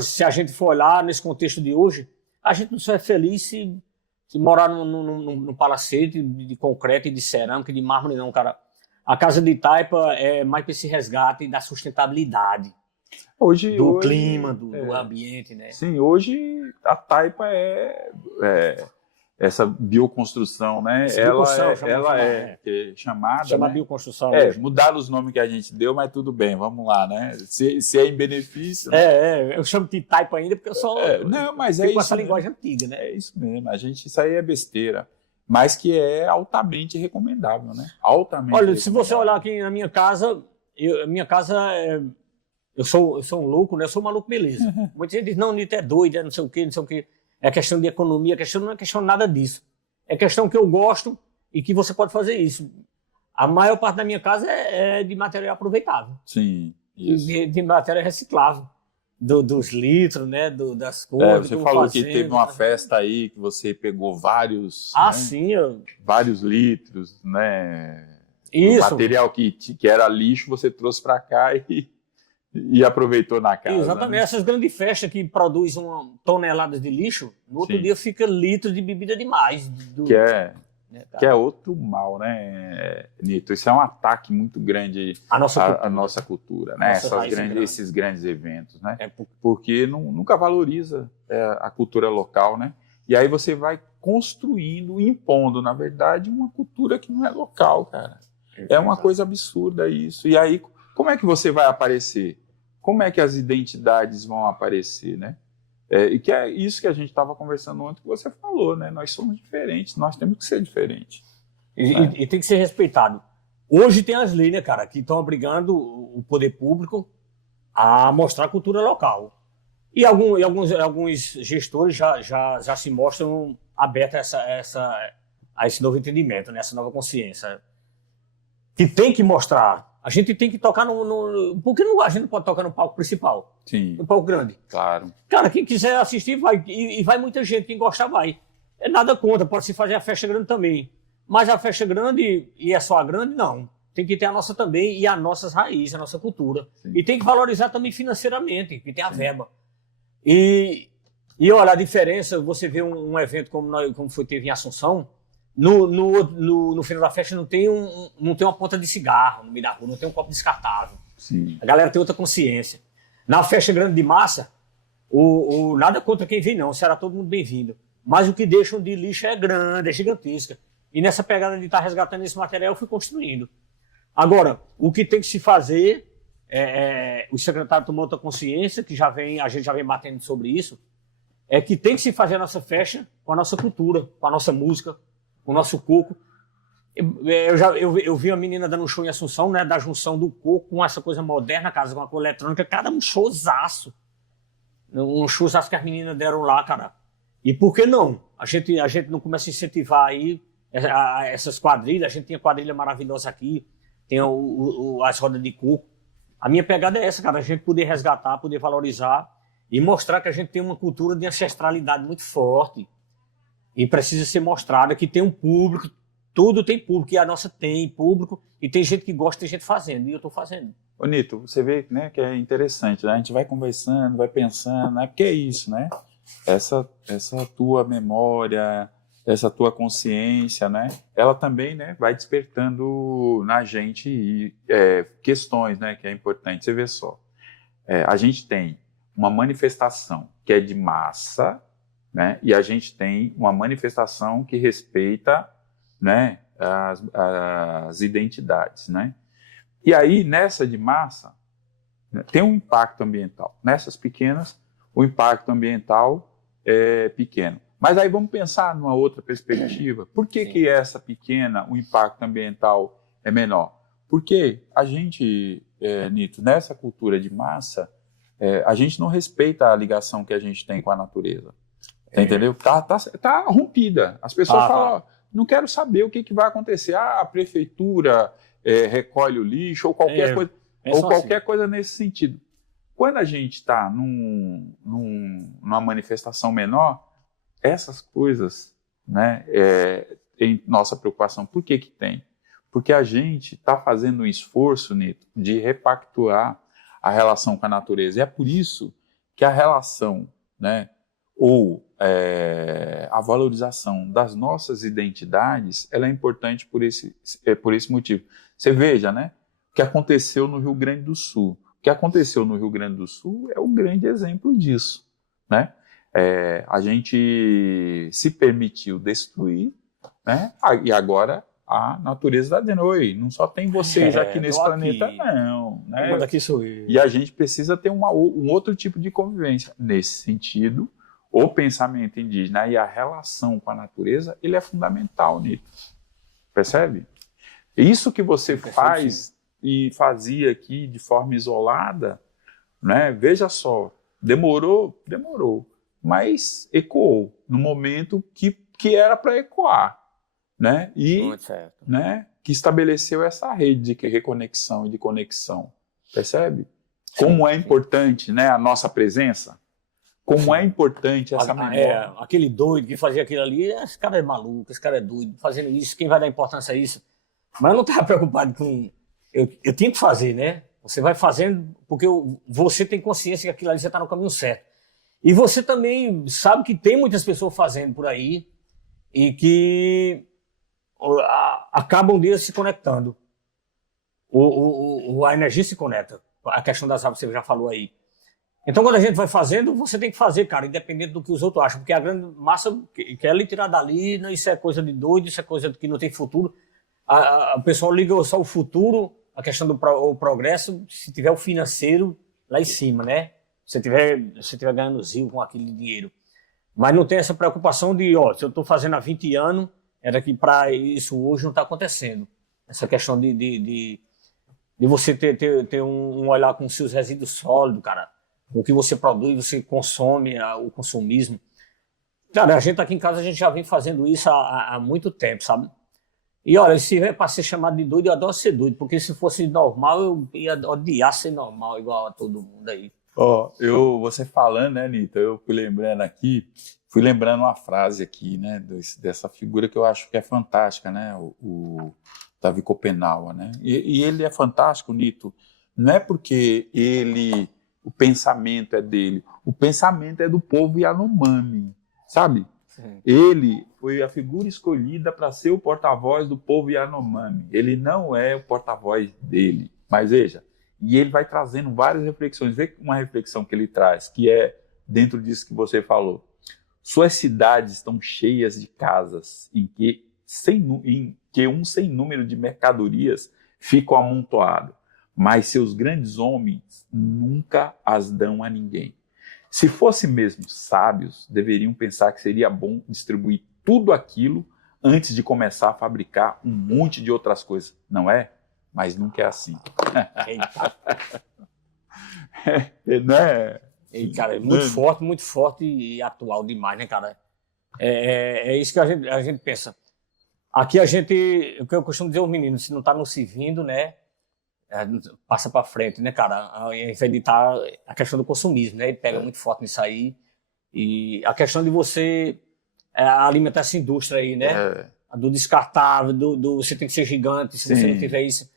Se a gente for olhar nesse contexto de hoje, a gente não só é feliz se morar num palacete de concreto e de cerâmica e de mármore, não, cara. A casa de taipa é mais para esse resgate da sustentabilidade. Do clima, do ambiente, né? Sim, hoje a taipa é essa bioconstrução, né? Ela é chamada. Chama né? bioconstrução. Mudaram os nomes que a gente deu, mas tudo bem, vamos lá, né? Se é em benefício. Né? Eu chamo de taipa ainda porque eu sou. Não, mas com essa linguagem antiga, né? É isso mesmo, isso aí é besteira. Mas que é altamente recomendável, né? Altamente. Olha, se você olhar aqui na minha casa, eu sou um louco, né? Eu sou um maluco, beleza. Muita gente diz, não, Nito é doido, não sei o quê, não sei o quê. É questão de economia, não é questão de nada disso. É questão que eu gosto e que você pode fazer isso. A maior parte da minha casa é de material aproveitável. Sim, isso. De material reciclável. Dos litros, né? Das cores. Você falou que teve uma festa aí que você pegou vários. Ah, né? Sim. Vários litros, né? Isso. O material que era lixo você trouxe para cá e aproveitou na casa. Exatamente. Né? Essas grandes festas que produzem toneladas de lixo, no outro dia fica litros de bebida demais. Que é outro mal, né, Nito? Isso é um ataque muito grande à nossa cultura, né? Esses grandes eventos, né? Porque nunca valoriza a cultura local, né? E aí você vai construindo, impondo, na verdade, uma cultura que não é local, cara. É uma coisa absurda isso. E aí, como é que você vai aparecer? Como é que as identidades vão aparecer, né? E que é isso que a gente estava conversando ontem, que você falou, né? Nós somos diferentes, nós temos que ser diferentes. E tem que ser respeitado. Hoje tem as leis, né, cara, que estão obrigando o poder público a mostrar a cultura local. E alguns gestores já se mostram abertos a esse novo entendimento, né, essa nova consciência. Que tem que mostrar. A gente tem que tocar por que a gente não pode tocar no palco principal? Sim. No palco grande. Claro. Cara, quem quiser assistir, vai. E vai muita gente. Quem gostar, vai. É nada contra. Pode-se fazer a festa grande também. Mas a festa grande, e é só a grande, não. Tem que ter a nossa também e as nossas raízes, a nossa cultura. Sim. E tem que valorizar também financeiramente, que tem a verba. E olha, a diferença, você vê um evento como teve em Assunção, no final da festa não tem uma ponta de cigarro no meio da rua, não tem um copo descartável. Sim. A galera tem outra consciência. Na festa grande de massa, nada contra quem vem não, será todo mundo bem-vindo. Mas o que deixam de lixo é grande, é gigantesca. E nessa pegada de estar resgatando esse material, eu fui construindo. Agora, o que tem que se fazer, o secretário tomou outra consciência, que a gente já vem batendo sobre isso, é que tem que se fazer a nossa festa com a nossa cultura, com a nossa música, com o nosso coco. Eu vi a menina dando um show em Assunção, né, da junção do coco com essa coisa moderna, casa com a coisa eletrônica, cada um showzaço. Um showzaço que as meninas deram lá, cara. E por que não? A gente não começa a incentivar aí essas quadrilhas. A gente tem quadrilha maravilhosa aqui, tem as rodas de coco. A minha pegada é essa, cara, a gente poder resgatar, poder valorizar e mostrar que a gente tem uma cultura de ancestralidade muito forte. E precisa ser mostrada que tem um público, tudo tem público, e a nossa tem público, e tem gente que gosta, tem gente fazendo, e eu estou fazendo. Ô Nito, você vê, né, que é interessante, né? A gente vai conversando, vai pensando, né? Porque é isso, né? Essa tua memória, essa tua consciência, né? Ela também, né, vai despertando na gente questões, né, que é importante. Você vê só, a gente tem uma manifestação que é de massa, né? E a gente tem uma manifestação que respeita, né, as identidades, né? E aí, nessa de massa, né, tem um impacto ambiental. Nessas pequenas, o impacto ambiental é pequeno. Mas aí vamos pensar numa outra perspectiva. Por que essa pequena, o impacto ambiental é menor? Porque a gente, Nito, nessa cultura de massa, a gente não respeita a ligação que a gente tem com a natureza. Entendeu? Tá rompida. As pessoas falam, não quero saber o que vai acontecer. A prefeitura recolhe o lixo ou qualquer coisa, ou qualquer coisa nesse sentido. quando a gente está numa manifestação menor, essas coisas, né, em nossa preocupação. Por que tem? Porque a gente está fazendo um esforço, Nito, de repactuar a relação com a natureza. E é por isso que a relação, né, ou a valorização das nossas identidades, ela é importante por esse motivo. Você veja, né, o que aconteceu no Rio Grande do Sul. O que aconteceu no Rio Grande do Sul é um grande exemplo disso, né? A gente se permitiu destruir, né? E agora a natureza está dizendo, oi, não só tem vocês aqui nesse planeta, não. Né? Aqui sou eu. E a gente precisa ter um outro tipo de convivência. Nesse sentido, o pensamento indígena e a relação com a natureza, ele é fundamental, Nito. Percebe? Isso que você faz e fazia aqui de forma isolada, né? Veja só, demorou, mas ecoou no momento que era para ecoar, né? E, né, que estabeleceu essa rede de reconexão e de conexão. Percebe? Como é importante, né, a nossa presença? Como é importante essa memória. Aquele doido que fazia aquilo ali, esse cara é maluco, esse cara é doido, fazendo isso, quem vai dar importância a isso? Mas eu não estava preocupado com... Eu tinha que fazer, né? Você vai fazendo porque você tem consciência que aquilo ali você está no caminho certo. E você também sabe que tem muitas pessoas fazendo por aí e que acabam um dia se conectando. A energia se conecta. A questão das árvores você já falou aí. Então, quando a gente vai fazendo, você tem que fazer, cara, independente do que os outros acham. Porque a grande massa quer lhe tirar dali, né? Isso é coisa de doido, isso é coisa que não tem futuro. O pessoal liga só o futuro, a questão do progresso, se tiver o financeiro lá em cima, né? Se tiver ganhando zio com aquele dinheiro. Mas não tem essa preocupação de, se eu estou fazendo há 20 anos, era que para isso hoje não está acontecendo. Essa questão de você ter um olhar com os seus resíduos sólidos, cara. O que você produz, você consome, o consumismo. Cara, a gente aqui em casa, a gente já vem fazendo isso há muito tempo, sabe? E olha, se é para ser chamado de doido, eu adoro ser doido, porque se fosse normal, eu ia odiar ser normal, igual a todo mundo aí. Você falando, né, Nito, eu fui lembrando uma frase aqui, né, dessa figura que eu acho que é fantástica, né, o Davi Copenhague, né, e ele é fantástico, Nito, não é porque o pensamento é dele, o pensamento é do povo Yanomami, sabe? Sim. Ele foi a figura escolhida para ser o porta-voz do povo Yanomami. Ele não é o porta-voz dele, mas veja, e ele vai trazendo várias reflexões. Vê uma reflexão que ele traz, que é dentro disso que você falou. Suas cidades estão cheias de casas em que um sem número de mercadorias ficam amontoados, mas seus grandes homens nunca as dão a ninguém. Se fossem mesmo sábios, deveriam pensar que seria bom distribuir tudo aquilo antes de começar a fabricar um monte de outras coisas. Não é? Mas nunca é assim. Né? Cara, é muito forte e atual demais, né, cara? É isso que a gente pensa. Aqui o que eu costumo dizer aos meninos, se não está nos servindo, né? Passa para frente, né, cara? Ao invés de estar a questão do consumismo, né? Ele pega muito forte nisso aí. E a questão de você alimentar essa indústria aí, né? Do descartável, você tem que ser gigante, se você não tiver isso.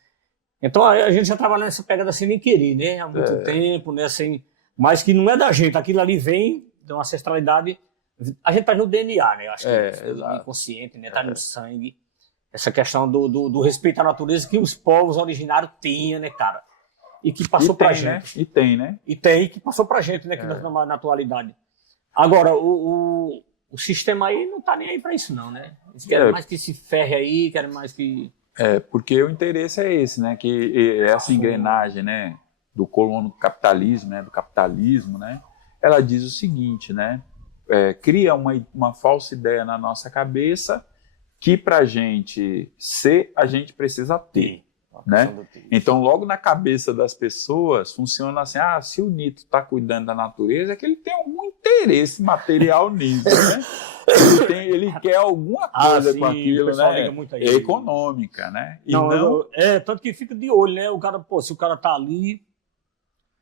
Então a gente já trabalha nessa pegada sem nem querer, né? Há muito tempo, né? Mas que não é da gente, aquilo ali vem de uma ancestralidade. A gente tá no DNA, né? Eu acho que é inconsciente, né? Tá no sangue. Essa questão do respeito à natureza que os povos originários tinham, né, cara? E que passou pra gente. Né? E que passou pra gente, né? Que na atualidade. Agora, o sistema aí não tá nem aí pra isso, não, né? Eles querem mais que se ferre aí, querem mais que... Porque o interesse é esse, né? Que essa engrenagem, né? Do capitalismo, né? Do capitalismo, né? Ela diz o seguinte, né? Cria uma falsa ideia na nossa cabeça que para a gente ser, a gente precisa ter. Né? Então, logo na cabeça das pessoas, funciona assim, se o Nito está cuidando da natureza, é que ele tem algum interesse material nisso, né? Ele quer alguma coisa com aquilo, né? Econômica, né? Tanto que fica de olho, né? O cara, se o cara tá ali,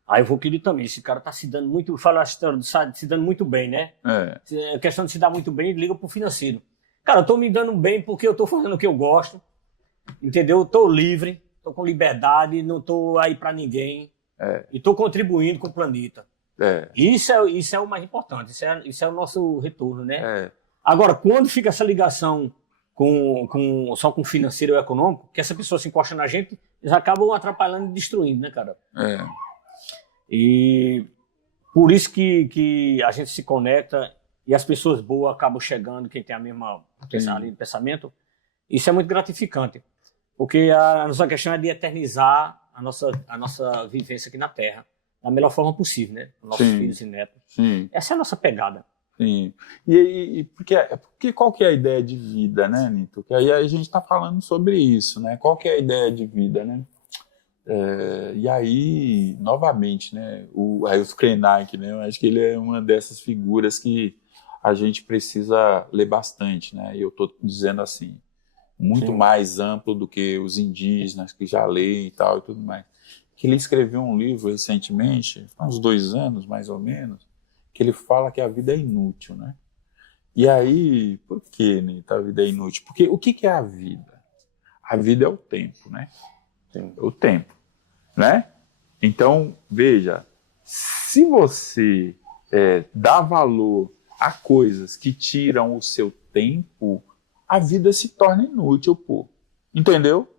Aí eu vou querer também. Esse cara tá se dando muito, fala a história, se dando muito bem, né? A questão de se dar muito bem, ele liga pro financeiro. Cara, eu tô me dando bem porque eu tô fazendo o que eu gosto, entendeu? Eu tô livre, tô com liberdade, não tô aí pra ninguém. E tô contribuindo com o planeta. Isso é o mais importante, isso é o nosso retorno, né? Agora, quando fica essa ligação só com o financeiro ou econômico, que essa pessoa se encosta na gente, eles acabam atrapalhando e destruindo, né, cara? E por isso que a gente se conecta e as pessoas boas acabam chegando, quem tem a mesma linha de pensamento. Isso é muito gratificante, porque a nossa questão é de eternizar a nossa vivência aqui na Terra da melhor forma possível, né? Nossos filhos e netos. Essa é a nossa pegada. Sim. Porque qual que é a ideia de vida, né, Nito? Que aí a gente está falando sobre isso, né? Qual que é a ideia de vida, né? E aí, novamente, né? O Krenak, né? Eu acho que ele é uma dessas figuras que a gente precisa ler bastante, né? E eu estou dizendo assim, muito mais amplo do que os indígenas que já leem e tal e tudo mais. Que ele escreveu um livro recentemente, há uns 2 anos mais ou menos, que ele fala que a vida é inútil, né? E aí, por que, né, a vida é inútil? Porque o que é a vida? A vida é o tempo, né? O tempo, né? Então, veja, se você dá valor a coisas que tiram o seu tempo, a vida se torna inútil, pô. Entendeu?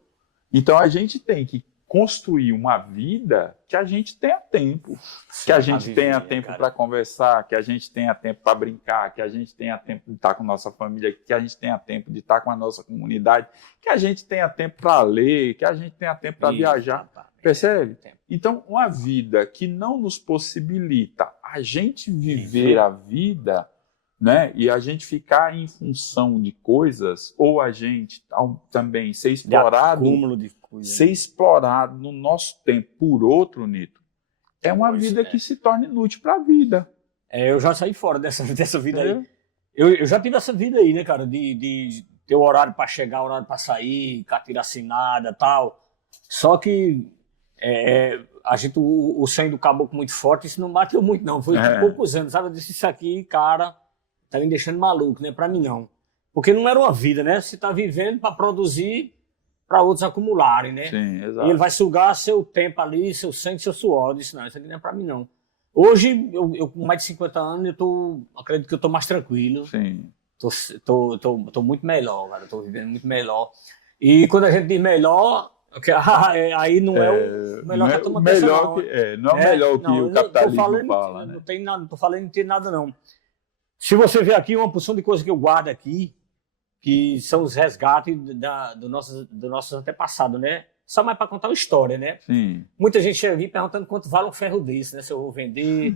Então, a gente tem que construir uma vida que a gente tenha tempo, que a gente tenha tempo para conversar, que a gente tenha tempo para brincar, que a gente tenha tempo de estar com nossa família, que a gente tenha tempo de estar com a nossa comunidade, que a gente tenha tempo para ler, que a gente tenha tempo para viajar. Percebe? Então, uma vida que não nos possibilita a gente viver a vida, né, e a gente ficar em função de coisas, ou a gente também ser explorado, no nosso tempo por outro, Nito, é uma vida que se torna inútil para a vida. Eu já saí fora dessa vida aí. Eu já tive essa vida aí, né, cara, de ter o horário para chegar, horário para sair, carteira assinada e tal. Só que o sangue do caboclo muito forte, isso não bateu muito, não. Foi de poucos anos, sabe? Eu disse, isso aqui, cara, tá me deixando maluco, né? Para mim, não. Porque não era uma vida, né? Você tá vivendo para produzir para outros acumularem, né? Sim, exato. E ele vai sugar seu tempo ali, seu sangue, seu suor. Eu disse, não, isso aqui não é para mim, não. Hoje, eu com mais de 50 anos, acredito que eu tô mais tranquilo. Sim. Tô muito melhor, cara. Tô vivendo muito melhor. E quando a gente diz melhor, aí não é o melhor que a turma pensa, não. Não é o melhor que o capitalismo fala, né? Não tô falando de nada, não. Se você ver aqui, uma porção de coisa que eu guardo aqui, que são os resgates do nossos antepassados, né? Só mais para contar uma história, né? Sim. Muita gente chega aqui perguntando quanto vale um ferro desse, né? Se eu vou vender,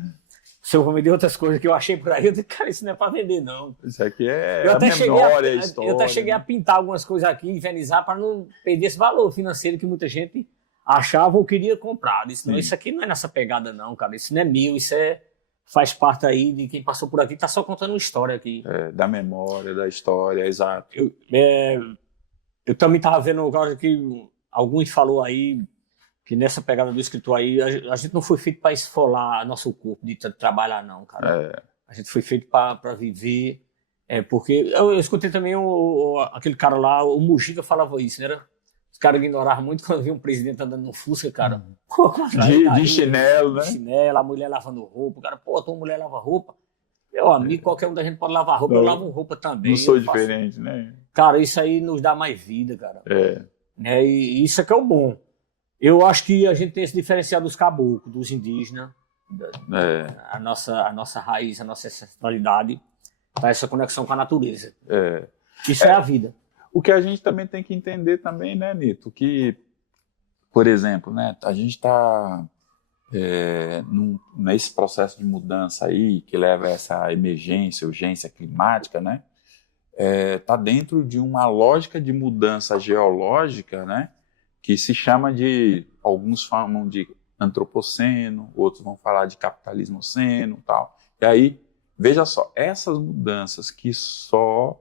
se eu vou vender outras coisas que eu achei por aí. Eu disse, cara, isso não é para vender, não. Isso aqui é a memória, a história. Eu até cheguei a pintar algumas coisas aqui, invernizar, para não perder esse valor financeiro que muita gente achava ou queria comprar. Eu disse, não, isso aqui não é nessa pegada, não, cara. Isso não é meu, faz parte aí de quem passou por aqui, tá só contando uma história aqui. Da memória, da história, exato. Eu também estava vendo agora que alguns falou aí que nessa pegada do escritor aí, a gente não foi feito para esfolar nosso corpo de trabalhar, não, cara. A gente foi feito para viver. Porque eu escutei também aquele cara lá, o Mujica falava isso, né? Os caras ignoravam muito quando viam um presidente andando no Fusca, cara. De chinelo, né? De chinelo, a mulher lavando roupa. O cara, tua mulher lava roupa. Meu amigo, qualquer um da gente pode lavar roupa, eu lavo roupa também. Não sou diferente, né? Cara, isso aí nos dá mais vida, cara. E isso é que é o bom. Eu acho que a gente tem esse diferencial dos caboclos, dos indígenas, a nossa raiz, a nossa ancestralidade, tá? Essa conexão com a natureza. Isso é a vida. O que a gente também tem que entender também, né, Nito, que, por exemplo, né, a gente está nesse processo de mudança aí, que leva a essa emergência, urgência climática, né, tá dentro de uma lógica de mudança geológica, né, que se chama alguns chamam de antropoceno, outros vão falar de capitalismoceno e tal. E aí, veja só, essas mudanças que só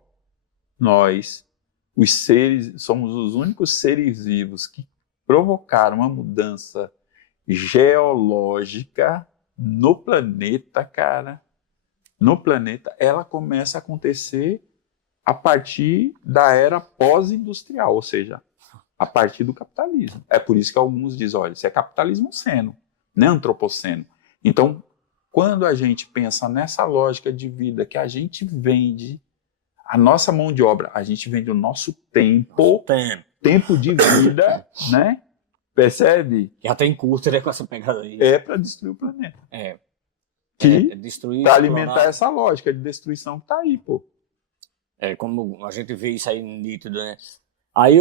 nós, os seres, somos os únicos seres vivos que provocaram uma mudança geológica no planeta, cara, no planeta, ela começa a acontecer a partir da era pós-industrial, ou seja, a partir do capitalismo. É por isso que alguns dizem, olha, isso é capitalismo seno, não é antropoceno. Então, quando a gente pensa nessa lógica de vida que a gente vende a nossa mão de obra, a gente vende o nosso tempo de vida, né? Percebe? Já tem curso, né, com essa pegada aí. É para destruir o planeta. Destruir, para alimentar essa lógica de destruição que está aí, pô. Como a gente vê isso aí nítido, né? Aí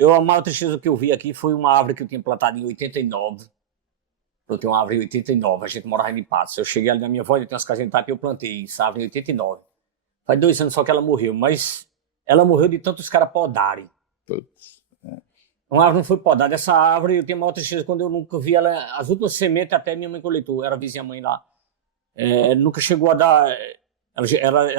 a maior tristeza que eu vi aqui foi uma árvore que eu tinha plantado em 89. Eu tenho uma árvore em 89, a gente morava em Patos. Eu cheguei ali na minha avó, eu tenho umas casinhas de taipa e eu plantei essa árvore em 89. Faz 2 anos só que ela morreu, mas ela morreu de tantos caras podarem. Uma árvore não foi podada. Essa árvore, eu tenho uma outra tristeza quando eu nunca vi ela. As últimas sementes até minha mãe coletou, era a vizinha mãe lá. Nunca chegou a dar.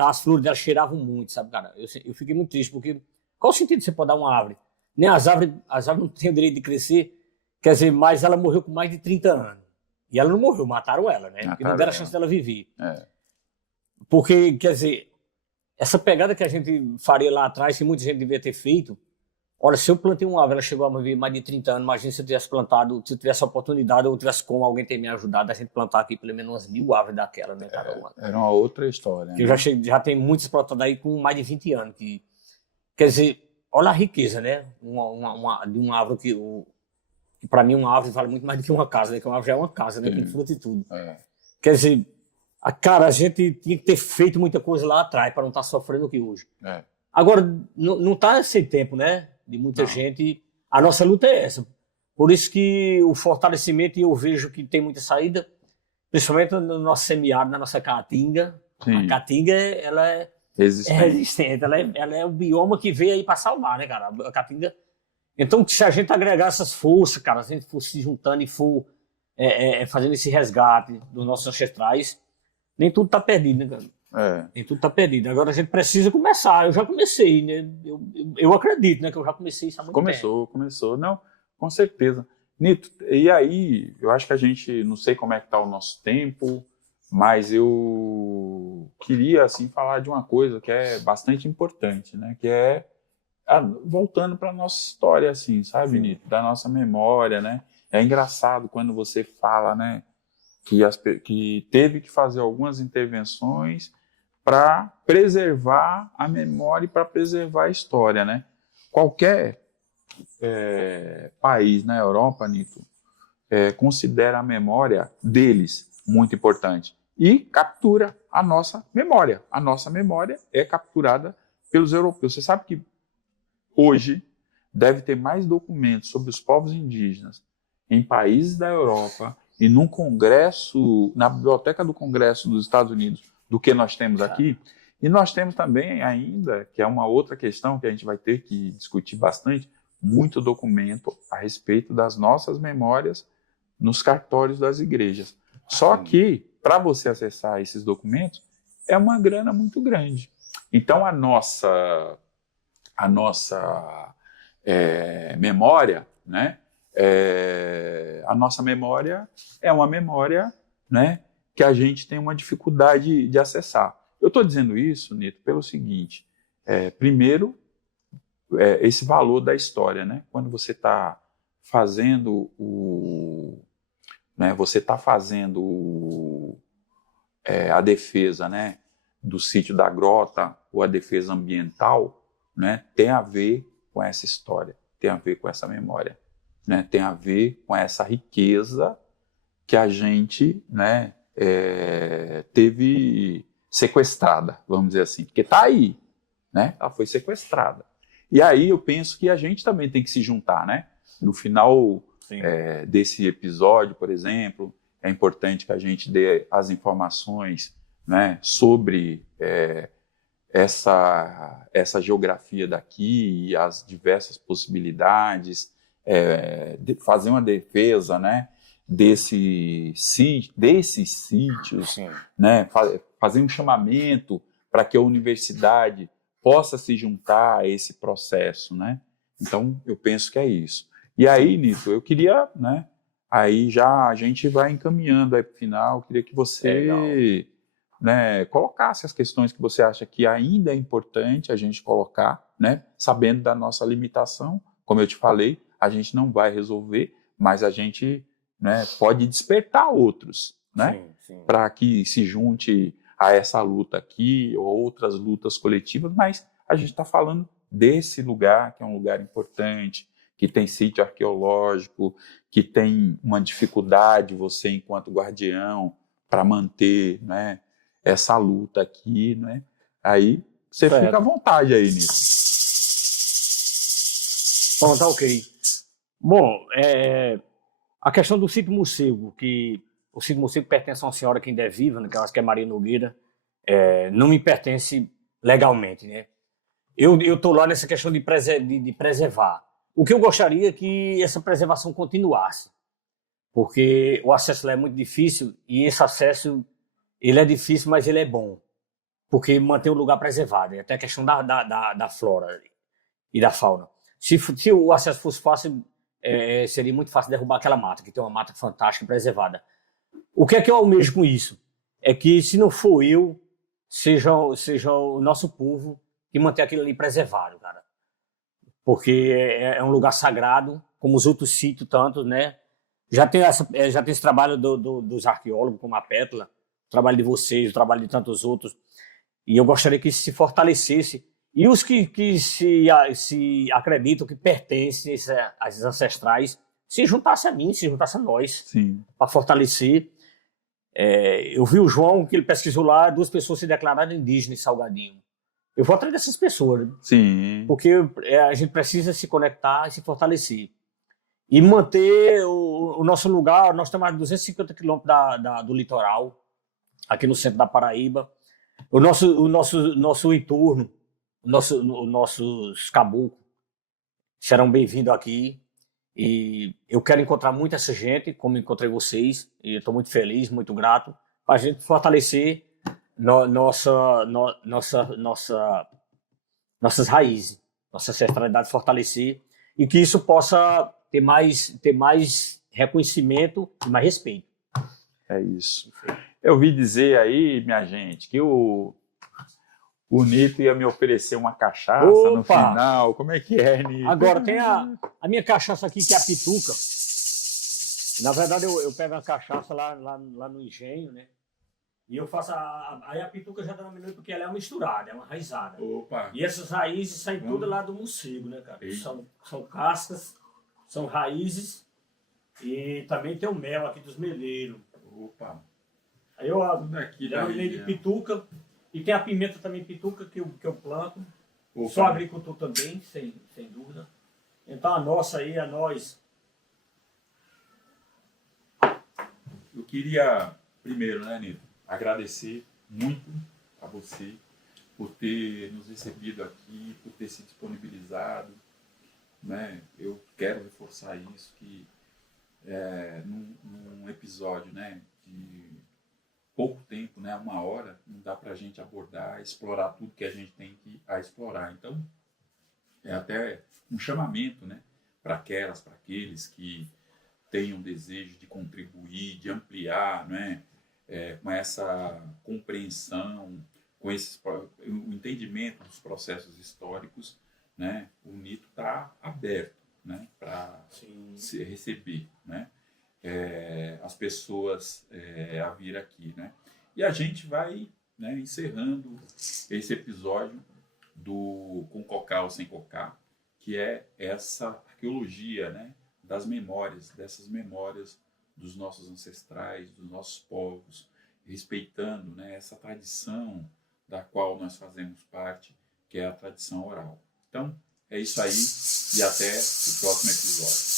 As flores dela cheiravam muito, sabe, cara? Eu fiquei muito triste, porque qual o sentido de você podar uma árvore? Nem as árvores não têm o direito de crescer, quer dizer, mas ela morreu com mais de 30 anos. E ela não morreu, mataram ela, né? Porque não deram a chance dela viver. Porque, quer dizer, essa pegada que a gente faria lá atrás, que muita gente devia ter feito. Olha, se eu plantei uma árvore, ela chegou a viver mais de 30 anos, imagina se eu tivesse plantado, se eu tivesse a oportunidade, ou tivesse como alguém ter me ajudado a gente plantar aqui pelo menos umas 1000 árvores daquela, né, cara? Era uma outra história. Que né? Já tem muitos plantados aí com mais de 20 anos. Quer dizer, olha a riqueza, né? De uma árvore que para mim uma árvore vale muito mais do que uma casa, né? Que uma árvore já é uma casa, né? Tem fruta e tudo. Quer dizer, cara, a gente tinha que ter feito muita coisa lá atrás para não estar sofrendo aqui hoje. Agora, não tá sem tempo, né? De muita gente. A nossa luta é essa. Por isso que o fortalecimento, e eu vejo que tem muita saída, principalmente no nosso semiárido, na nossa caatinga. Sim. A caatinga, ela é resistente. Ela é o bioma que veio aí para salvar, né, cara? A caatinga. Então, se a gente agregar essas forças, cara, se a gente for se juntando e for fazendo esse resgate dos nossos ancestrais, nem tudo tá perdido, né, cara? Nem tudo tá perdido. Agora a gente precisa começar. Eu já comecei, né? Eu acredito, né? Que eu já comecei isso há muito tempo. Começou. Não, com certeza. Nito, e aí, eu acho que a gente, não sei como é que tá o nosso tempo, mas eu queria, assim, falar de uma coisa que é bastante importante, né? Que é voltando para nossa história, assim, sabe, Sim. Nito? Da nossa memória, né? É engraçado quando você fala, né? Que teve que fazer algumas intervenções para preservar a memória e para preservar a história, né? Qualquer país na Europa, Nito, considera a memória deles muito importante e captura a nossa memória. A nossa memória é capturada pelos europeus. Você sabe que hoje deve ter mais documentos sobre os povos indígenas em países da Europa e num congresso, na Biblioteca do Congresso dos Estados Unidos, do que nós temos aqui. E nós temos também ainda, que é uma outra questão que a gente vai ter que discutir bastante, muito documento a respeito das nossas memórias nos cartórios das igrejas. Só que, para você acessar esses documentos, é uma grana muito grande. Então, a nossa memória, né? A nossa memória é uma memória, né, que a gente tem uma dificuldade de acessar. Eu estou dizendo isso, Nito, pelo seguinte: primeiro, esse valor da história, né? Quando você está fazendo a defesa, né, do sítio da grota ou a defesa ambiental, né, tem a ver com essa história, tem a ver com essa memória, né, tem a ver com essa riqueza que a gente, né, teve sequestrada, vamos dizer assim, porque está aí, né, ela foi sequestrada. E aí eu penso que a gente também tem que se juntar, né? No final desse episódio, por exemplo, é importante que a gente dê as informações, né, sobre essa geografia daqui e as diversas possibilidades, de fazer uma defesa, né, desses sítios, né, fazer um chamamento para que a universidade possa se juntar a esse processo, né? Então, eu penso que é isso. E aí, Nito, eu queria, né, aí já a gente vai encaminhando aí para o final, eu queria que você, né, colocasse as questões que você acha que ainda é importante a gente colocar, né, sabendo da nossa limitação, como eu te falei, a gente não vai resolver, mas a gente, né, pode despertar outros, né, para que se junte a essa luta aqui ou outras lutas coletivas, mas a gente está falando desse lugar, que é um lugar importante, que tem sítio arqueológico, que tem uma dificuldade, você enquanto guardião, para manter, né, essa luta aqui, né? Aí você fica à vontade aí nisso. Bom, tá ok. Bom, a questão do sítio morcego, que o sítio morcego pertence a uma senhora que ainda é viva, né, que eu acho que é Maria Nogueira, não me pertence legalmente, né? Eu estou lá nessa questão de preservar. O que eu gostaria é que essa preservação continuasse, porque o acesso lá é muito difícil e esse acesso ele é difícil, mas ele é bom, porque mantém o lugar preservado. Até a questão da flora e da fauna. Se o acesso fosse fácil, seria muito fácil derrubar aquela mata, que tem uma mata fantástica preservada. O que é que eu almejo com isso? É que, se não for eu, seja o nosso povo que mantém aquilo ali preservado, cara. Porque é um lugar sagrado, como os outros sítios, tanto, né? Já tem esse trabalho dos arqueólogos, como a Pétala, o trabalho de vocês, o trabalho de tantos outros. E eu gostaria que isso se fortalecesse. E os que se acreditam que pertencem às ancestrais se juntassem a mim, se juntassem a nós, para fortalecer. Eu vi o João, que ele pesquisou lá, 2 pessoas se declararam indígenas em Salgadinho. Eu vou atrás dessas pessoas, né? Sim. Porque a gente precisa se conectar e se fortalecer. E manter o nosso lugar. Nós estamos a 250 quilômetros do litoral, aqui no centro da Paraíba. O nosso entorno, os nossos caboclos serão bem-vindos aqui. E eu quero encontrar muito essa gente, como encontrei vocês, e eu estou muito feliz, muito grato, para a gente fortalecer nossas raízes, nossa ancestralidade, fortalecer, e que isso possa ter mais reconhecimento e mais respeito. É isso. Eu ouvi dizer aí, minha gente, que o Nito ia me oferecer uma cachaça no final. Como é que é, Nito? Agora, tem a minha cachaça aqui, que é a pituca. Na verdade, eu pego a cachaça lá no engenho, né? E eu faço aí a pituca já denominei porque ela é uma misturada, é uma raizada. Opa. E essas raízes saem todas lá do morcego, né, cara? São cascas, são raízes, e também tem o mel aqui dos meleiros. Opa. Aí eu denominei de pituca. E tem a pimenta também, pituca, que eu planto. Opa. Sou agricultor também, sem dúvida. Então a nós. Eu queria, primeiro, né, Nito, agradecer muito a você por ter nos recebido aqui, por ter se disponibilizado, né? Eu quero reforçar isso, que num episódio, né, de pouco tempo, né, 1 hora, não dá para a gente abordar, explorar tudo que a gente tem a explorar. Então, é até um chamamento, né, para aqueles que tenham desejo de contribuir, de ampliar, né, com essa compreensão, com o entendimento dos processos históricos, né, o Nito está aberto, né, para se receber, né, as pessoas a vir aqui, né? E a gente vai, né, encerrando esse episódio do Com Cocar ou Sem Cocar, que é essa arqueologia, né, das memórias, dessas memórias dos nossos ancestrais, dos nossos povos, respeitando, né, essa tradição da qual nós fazemos parte, que é a tradição oral. Então, é isso aí, e até o próximo episódio.